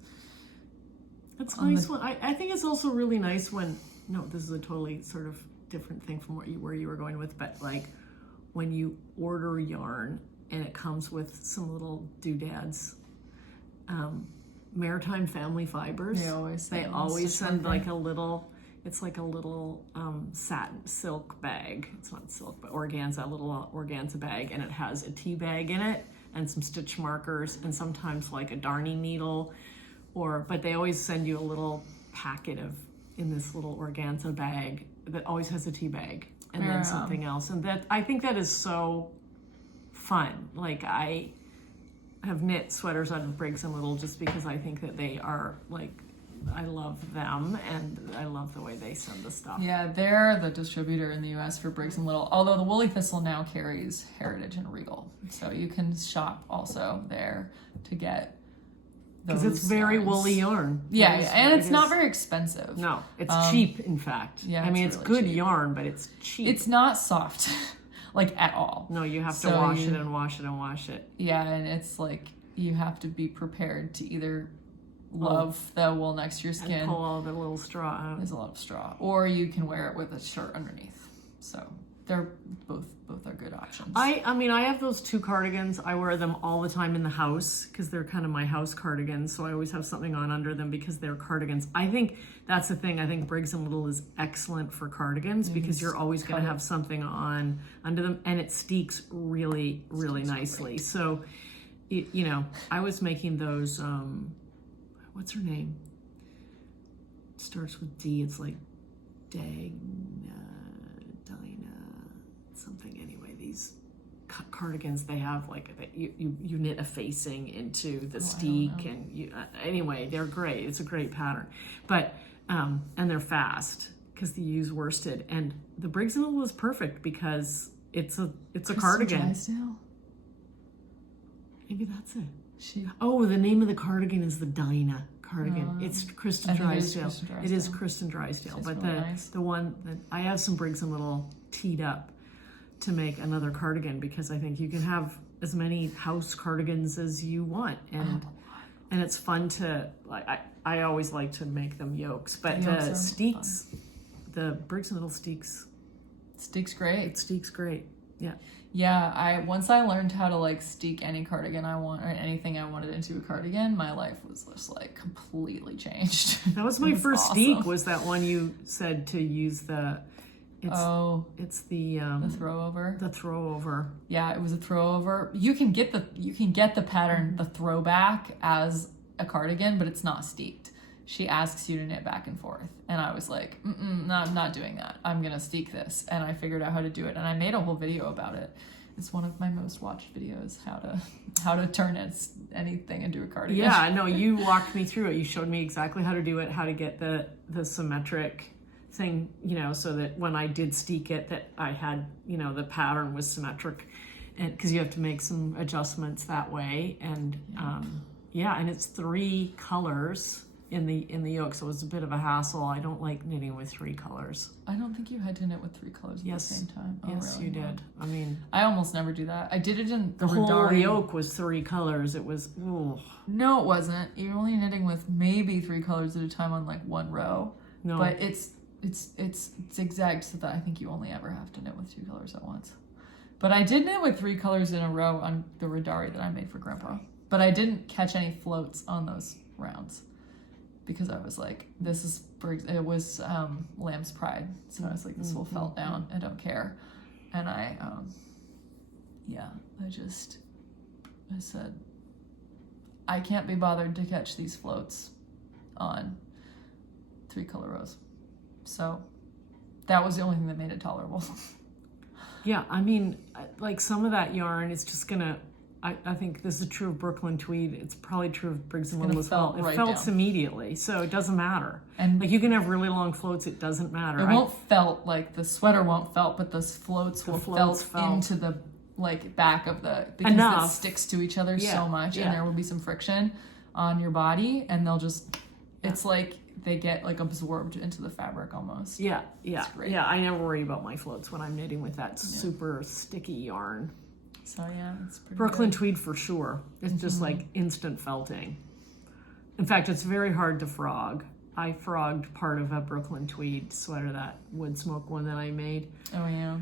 it's nice. I think it's also really nice when. No, this is a totally sort of different thing from where you were going with, but like when you order yarn and it comes with some little doodads, Maritime Family Fibers. They always send like a little. It's like a little satin silk bag. It's not silk, but organza, a little organza bag, and it has a tea bag in it and some stitch markers and sometimes like a darning needle, but they always send you a little packet in this little organza bag that always has a tea bag and then something else. And I think that is so fun. Like I have knit sweaters out of Briggs & Little just because I think that they are like, I love them and I love the way they send the stuff. Yeah, they're the distributor in the US for Briggs & Little, although the Woolly Thistle now carries Heritage and Regal. So you can shop also there to get those. Because it's very woolly yarn. Yeah, and it's not very expensive. No, it's cheap, in fact. Yeah, I mean, it's really good cheap. yarn, but it's cheap. It's not soft, like at all. No, you have to wash it and wash it and wash it. Yeah, and it's like you have to be prepared to either love the wool next to your skin. And pull all the little straw out. There's a lot of straw. Or you can wear it with a shirt underneath. So they're both are good options. I mean, I have those 2 cardigans. I wear them all the time in the house because they're kind of my house cardigans. So I always have something on under them because they're cardigans. I think that's the thing. I think Briggs & Little is excellent for cardigans because you're always going to have something on under them. And it steeks really, really nicely. Great. So, I was making those... what's her name? It starts with D. It's like Dinah, something. Anyway, these cardigans, they have like you knit a facing into the steek, and anyway, they're great. It's a great pattern, but and they're fast because you use worsted. And the Briggs & Little is perfect because it's a cardigan. Drysdale? Maybe that's it. The name of the cardigan is the Dinah cardigan. It's Kristen Drysdale. It is Kristen Drysdale. But really nice. The one that I have some Briggs & Little teed up to make another cardigan because I think you can have as many house cardigans as you want, and it's fun to like. I always like to make them yokes, but the steeks, the Briggs & Little steeks, great. It steeks great. Yeah. Yeah, once I learned how to like steek any cardigan I want or anything I wanted into a cardigan, my life was just like completely changed. That was my first steek. Was that one you said to use the? It's the throw over. The throw over. Yeah, it was a throw over. You can get the pattern, the throwback as a cardigan, but it's not steeked. She asks you to knit back and forth. And I was like, no, I'm not doing that. I'm going to steek this. And I figured out how to do it. And I made a whole video about it. It's one of my most watched videos, how to turn anything into a cardigan. Yeah, no, you walked me through it. You showed me exactly how to do it, how to get the symmetric thing, you know, so that when I did steek it, that I had, you know, the pattern was symmetric. And because you have to make some adjustments that way. And and it's 3 colors in the yoke, so it was a bit of a hassle. I don't like knitting with 3 colors. I don't think you had to knit with 3 colors at the same time. Oh, yes, really? You did. I mean, I almost never do that. I did it in the whole yoke was 3 colors. It was No, it wasn't. You're only knitting with maybe 3 colors at a time on like one row. No, but it's zigzagged so that I think you only ever have to knit with 2 colors at once. But I did knit with 3 colors in a row on the Radari that I made for Grandpa. But I didn't catch any floats on those rounds because I was like, it was Lamb's Pride. So I was like, this will felt down. I don't care. And I said, I can't be bothered to catch these floats on 3 color rows. So that was the only thing that made it tolerable. Yeah, I mean, like some of that yarn is just gonna, I think this is true of Brooklyn Tweed. It's probably true of Briggs and Little as well. It felts immediately, so it doesn't matter. And like you can have really long floats, it doesn't matter. It won't felt, like the sweater won't felt, but the floats will felt into the like back of because it sticks to each other so much, and there will be some friction on your body, and they'll just, it's like they get like absorbed into the fabric almost. Yeah. I never worry about my floats when I'm knitting with that super sticky yarn. So it's pretty Brooklyn good. Tweed for sure. It's just like instant felting. In fact, it's very hard to frog. I frogged part of a Brooklyn Tweed sweater, that wood smoke one that I made. Oh yeah.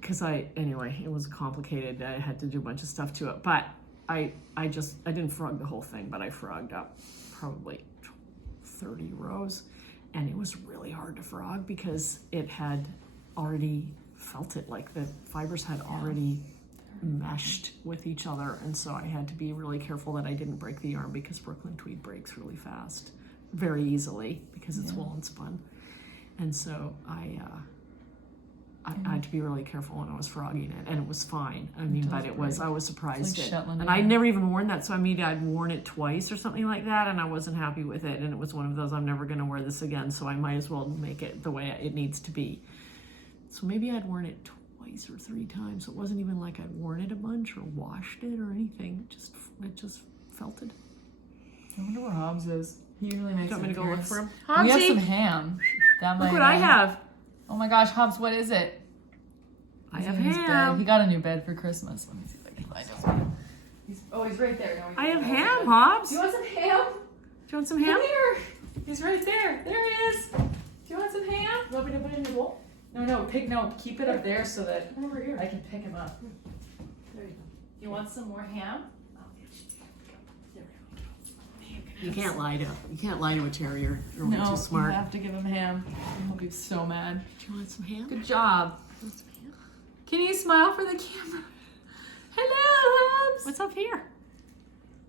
Because it was complicated. I had to do a bunch of stuff to it. But I didn't frog the whole thing, but I frogged up probably 30 rows. And it was really hard to frog because it had already felted, like the fibers had already meshed with each other. And so I had to be really careful that I didn't break the yarn because Brooklyn Tweed breaks really fast, very easily because it's wool and spun. And so I had to be really careful when I was frogging it, and it was fine. I mean, but I was surprised. It's like Shetland, and I'd never even worn that, so I mean, I'd worn it twice or something like that, and I wasn't happy with it, and it was one of those, I'm never going to wear this again, so I might as well make it the way it needs to be. So maybe I'd worn it twice or 3 times. It wasn't even like I'd worn it a bunch or washed it or anything. It just felted. I wonder where Hobbs is. He usually makes an appearance. Do you want me to go look for him? Hobbsy! We have some ham. Look what I have. Oh my gosh, Hobbs, what is it? I have ham. He got a new bed for Christmas. Let me see if I can find him. He's right there. No, I have ham, Hobbs. Do you want some ham? Do you want some ham? Come here. He's right there. There he is. Do you want some ham? You want me to put it in your bowl? No, keep it up there so that over here. I can pick him up. There you go. You want some more ham? You can't lie to a terrier. You're way too smart. You have to give him ham. He'll be so mad. Do you want some ham? Good job. You want some ham? Can you smile for the camera? Hello, Hobbs. What's up here?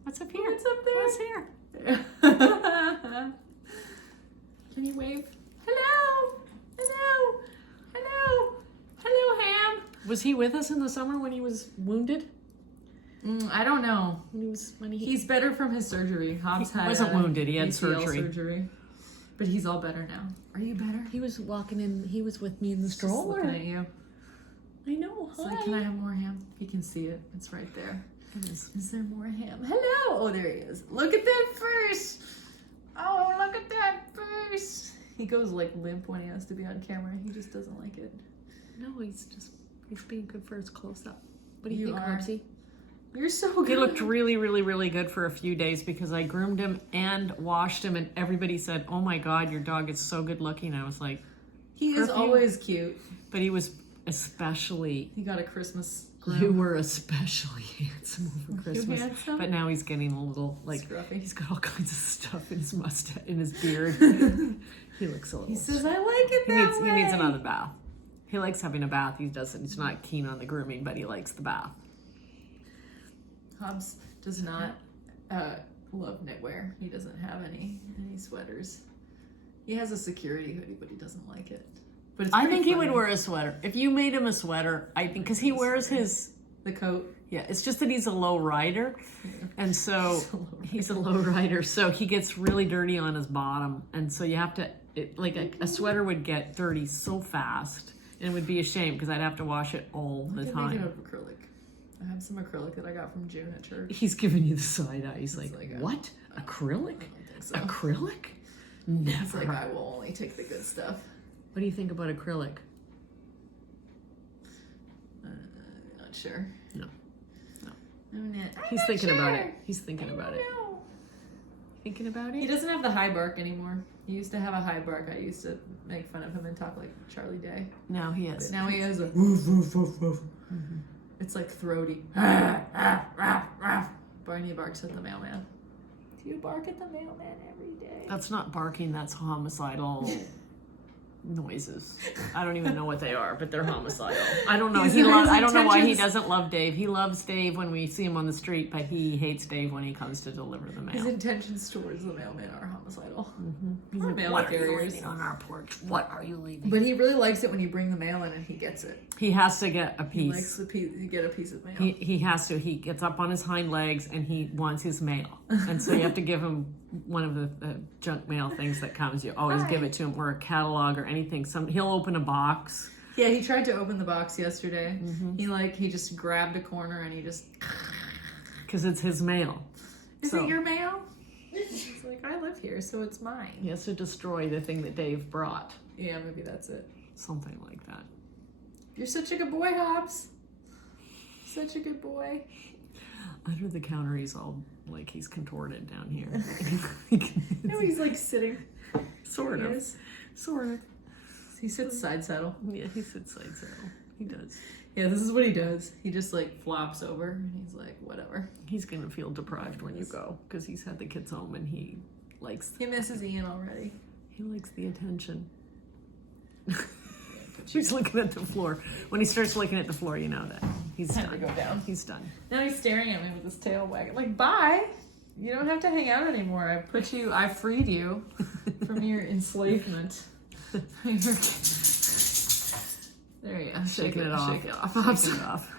What's up here? What's up there? What's here? Can you wave? Hello. Hello. Hello. Hello, Ham. Was he with us in the summer when he was wounded? I don't know. He's better from his surgery. Hobbs wasn't wounded. He had ACL surgery. But he's all better now. Are you better? He was walking in. He was with me in the stroller. Looking at you. I know. Hi. Like, can I have more ham? You can see it. It's right there. Is there more ham? Hello. Oh, there he is. Look at that face. Oh, look at that face. He goes like limp when he has to be on camera. He just doesn't like it. No, he's being good for his close-up. What do you think, Hobbsy? You're so good. He looked really, really, really good for a few days because I groomed him and washed him, and everybody said, "Oh my God, your dog is so good looking." I was like, "He is always cute," but he was especially. He got a Christmas groom. You were especially handsome over Christmas, handsome? But now he's getting a little scruffy. He's got all kinds of stuff in his mustache, in his beard. He looks a little. He says, "I like it that way." He needs another bath. He likes having a bath. He's not keen on the grooming, but he likes the bath. Hobbs does not love knitwear. He doesn't have any sweaters. He has a security hoodie, but he doesn't like it. But it's I think pretty he would funny. wear a sweater. If you made him a sweater, I think, because he wears his... The coat. Yeah, it's just that he's a low rider, and so he's a low rider, so he gets really dirty on his bottom, and so you have to, a sweater would get dirty so fast, and it would be a shame because I'd have to wash it all the Make it time. of acrylic. I have some acrylic that I got from June at church. He's giving you the side eye. He's like, like what? Acrylic? I don't think so. Acrylic? It's Never. like I will only take the good stuff. What do you think about acrylic? Not sure. No. I'm He's not thinking about sure. it. He's thinking about it. No. Thinking about He it? doesn't have the high bark anymore. He used to have a high bark. I used to make fun of him and talk like Charlie Day. Now he is. But now he has a It's like throaty. Barney barks at the mailman. Do you bark at the mailman every day? That's not barking, that's homicidal noises. I don't even know what they are, but they're homicidal. I don't know. His I don't know why he intentions- doesn't love Dave. He loves Dave when we see him on the street, but he hates Dave when he comes to deliver the His mail. intentions towards the mailman are homicidal. He's Poor like, mail what are you carriers. leaving on our porch? What are you leaving? But he really likes it when you bring the mail in and he gets it. He has to get a He likes piece. the piece. You get a piece of mail. He has to. He gets up on his hind legs and he wants his mail. And so you have to give him one of the junk mail things that comes. You always give it to him, or a catalog or anything. He'll open a box. Yeah, he tried to open the box yesterday. He just grabbed a corner and he just. Because it's his mail. Is So- it your mail? He's like, I live here, so it's mine. He has to destroy the thing that Dave brought. Yeah, maybe that's it. Something like that. You're such a good boy, Hobbs. Such a good boy. Under the counter, he's all like he's contorted down here. No, he's like sitting. Sort He of. is. Sort of. He sits side saddle. Yeah, he sits side saddle. He does. Yeah, this is what he does. He just like flops over and he's like, whatever. He's going to feel deprived when you go because he's had the kids home and he likes He misses Ian already. the attention. He's looking at the floor. When he starts looking at the floor, you know that he's Time done. to go down. He's done. Now he's staring at me with his tail wagging. Like, bye. You don't have to hang out anymore. I freed you from your enslavement. There you go. Shaking it off. Shake it off. Shaking it off.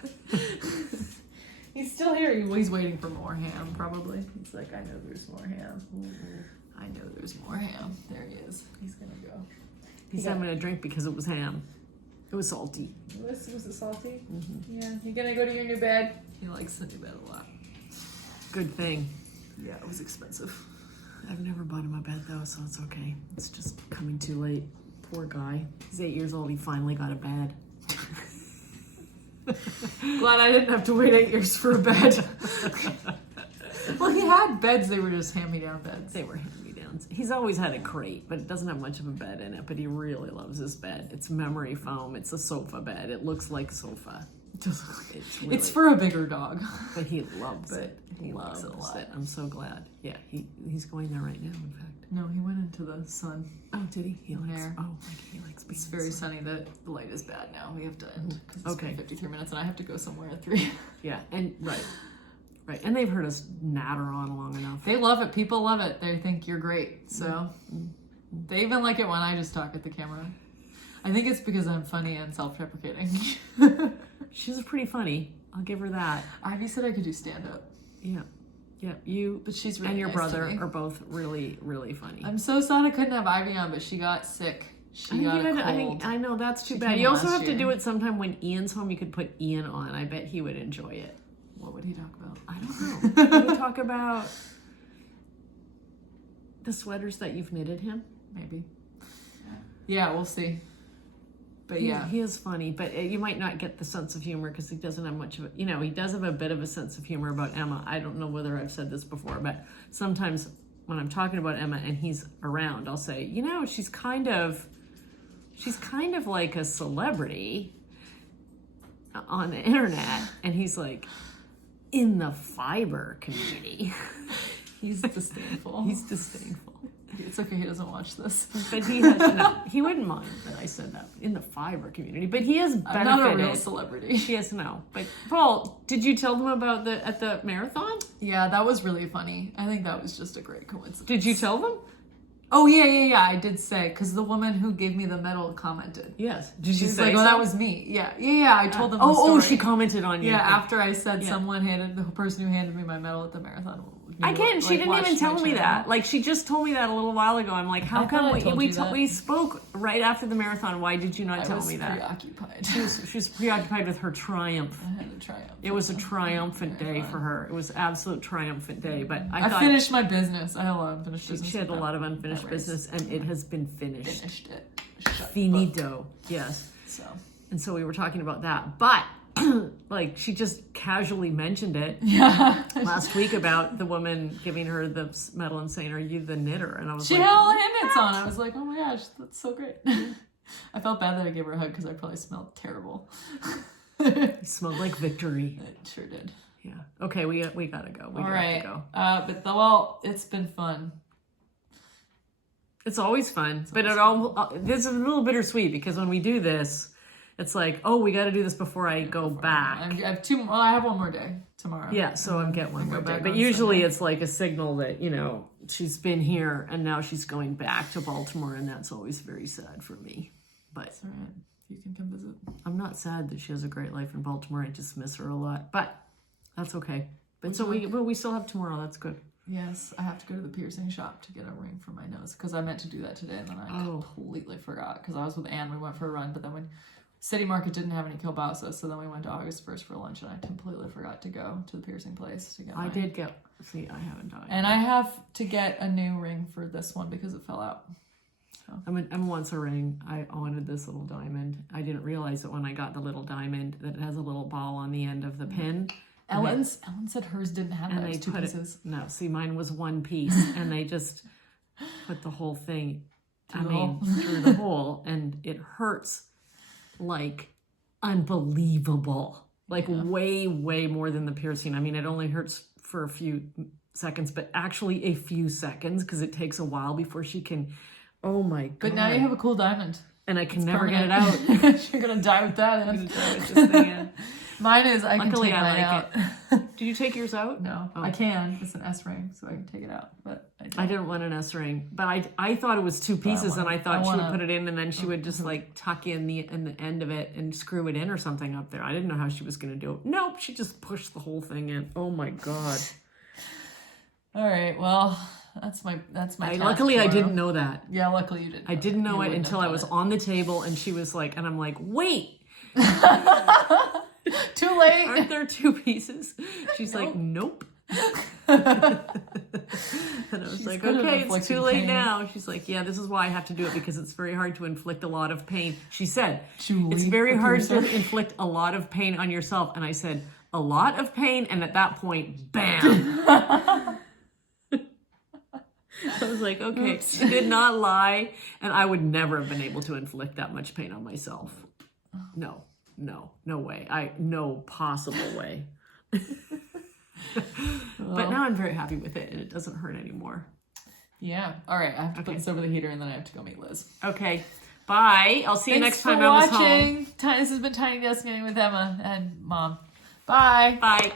He's still here. He's waiting for more ham, probably. He's like, I know there's more ham. I know there's more ham. There he is. He's gonna go. He's having a drink because it was ham. It was salty. Was it salty? Yeah. You gonna go to your new bed? He likes the new bed a lot. Good thing. Yeah, it was expensive. I've never bought him a bed though, so it's okay. It's just coming too late. Poor guy. He's 8 years old. He finally got a bed. Glad I didn't have to wait 8 years for a bed. Well, he had beds. They were just hand-me-down beds. They were hand-me-downs. He's always had a crate, but it doesn't have much of a bed in it. But he really loves his bed. It's memory foam. It's a sofa bed. It looks like sofa. It's really, It's for a bigger dog. but he loves But it. he likes it a lot. I'm so glad. Yeah, he's going there right now. In fact. No, he went into the sun. Oh, did he? He likes. There. Oh, he likes being. It's in the very sun. sunny. The light is bad now. We have to end because it's Okay. been 53 minutes and I have to go somewhere at 3. Yeah, and right, and they've heard us natter on long enough. They love it. People love it. They think you're great. So they even like it when I just talk at the camera. I think it's because I'm funny and self-deprecating. She's pretty funny. I'll give her that. Ivy said I could do stand-up. Yeah. You But she's really and your nice to brother me. are both really, really funny. I'm so sad I couldn't have Ivy on, but she got sick. She got a cold. I know that's too She bad. came You also last have to year. do it sometime when Ian's home. You could put Ian on. I bet he would enjoy it. What would he talk about? I don't know. Can we talk about the sweaters that you've knitted him? Maybe. Yeah, we'll see. But yeah. He is funny, but you might not get the sense of humor because he doesn't have much of a, he does have a bit of a sense of humor about Emma. I don't know whether I've said this before, but sometimes when I'm talking about Emma and he's around, I'll say, she's kind of like a celebrity on the internet. And he's like, in the fiber community. He's disdainful. He's disdainful. It's okay, he doesn't watch this. But he has, no, he wouldn't mind that I said that in the fiber community. But he has benefited. I'm not a real celebrity. Yes, no. But Paul, did you tell them about at the marathon? Yeah, that was really funny. I think that was just a great coincidence. Did you tell them? Oh, yeah, I did say, because the woman who gave me the medal commented. Yes. Did you She's say like, so? oh, that was me. Yeah, I told them the story. Oh, she commented on you. Yeah, after I said the person who handed me my medal at the marathon. Again, she didn't even tell me that. Like, she just told me that a little while ago. I'm like, how come we spoke right after the marathon? Why did you not tell me that? I was preoccupied. She was preoccupied with her triumph. I had a triumph. It was a triumphant day for her. It was an absolute triumphant day. But I thought finished my business. I had a lot of unfinished business. She had a lot of unfinished business, and it has been finished. Finished it. Finito. Yes. So we were talking about that, but. Like, she just casually mentioned it last week about the woman giving her the medal and saying, are you the knitter? And I was she like, had all hand knits on. I was like, oh my gosh, that's so great. I felt bad that I gave her a hug because I probably smelled terrible. You smelled like victory. It sure did. Yeah. Okay, we gotta go. We gotta go. But it's been fun. It's always fun, but this is a little bittersweet because when we do this, it's like, oh, we got to do this before I go back. I have two. Well, I have one more day tomorrow. Yeah, so I'm getting one more day. But usually it's like a signal that, she's been here and now she's going back to Baltimore, and that's always very sad for me. But that's all right. You can come visit. I'm not sad that she has a great life in Baltimore. I just miss her a lot. But that's okay. But we still have tomorrow. That's good. Yes, I have to go to the piercing shop to get a ring for my nose because I meant to do that today and then I completely forgot because I was with Anne. We went for a run, but then when City Market didn't have any kielbasa, so then we went to August 1st for lunch, and I completely forgot to go to the piercing place to get I haven't done it. And I have to get a new ring for this one because it fell out. So. I'm once a ring. I wanted this little diamond. I didn't realize that when I got the little diamond that it has a little ball on the end of the pin. Ellen said hers didn't have that. Two pieces. No, see, mine was one piece, and they just put the whole thing, through the hole, and it hurts like unbelievable, like way more than the piercing. I mean, it only hurts for a few seconds, but actually a few seconds because it takes a while before she can. Oh my god! But now you have a cool diamond, and I can never get it out. You're gonna die with that. I'm gonna die with this thing in. Mine is. Luckily, I like out. it. Did you take yours out? No, I can. It's an S ring, so I can take it out. But I didn't want an S ring, but I thought it was two pieces, and I thought she would put it in, and then she would just like tuck in the end of it and screw it in or something up there. I didn't know how she was going to do it. Nope, she just pushed the whole thing in. Oh my god! All right, well, that's my. Luckily, I didn't know that. Yeah, luckily you didn't. I didn't know it until I was on the table, and she was like, and I'm like, wait. Too late. Aren't there two pieces? She's like, nope. And I was like, okay, it's too late now. She's like, yeah, this is why I have to do it because it's very hard to inflict a lot of pain. She said, it's very hard to inflict a lot of pain on yourself. And I said, a lot of pain. And at that point, bam. I was like, okay, Oops. she did not lie. And I would never have been able to inflict that much pain on myself. No way. No possible way. But now I'm very happy with it and it doesn't hurt anymore. Yeah. All right. I have to put this over the heater and then I have to go meet Liz. Okay. Bye. I'll see you next time Emma's home. This has been Tiny Desk Knitting with Emma and Mom. Bye. Bye.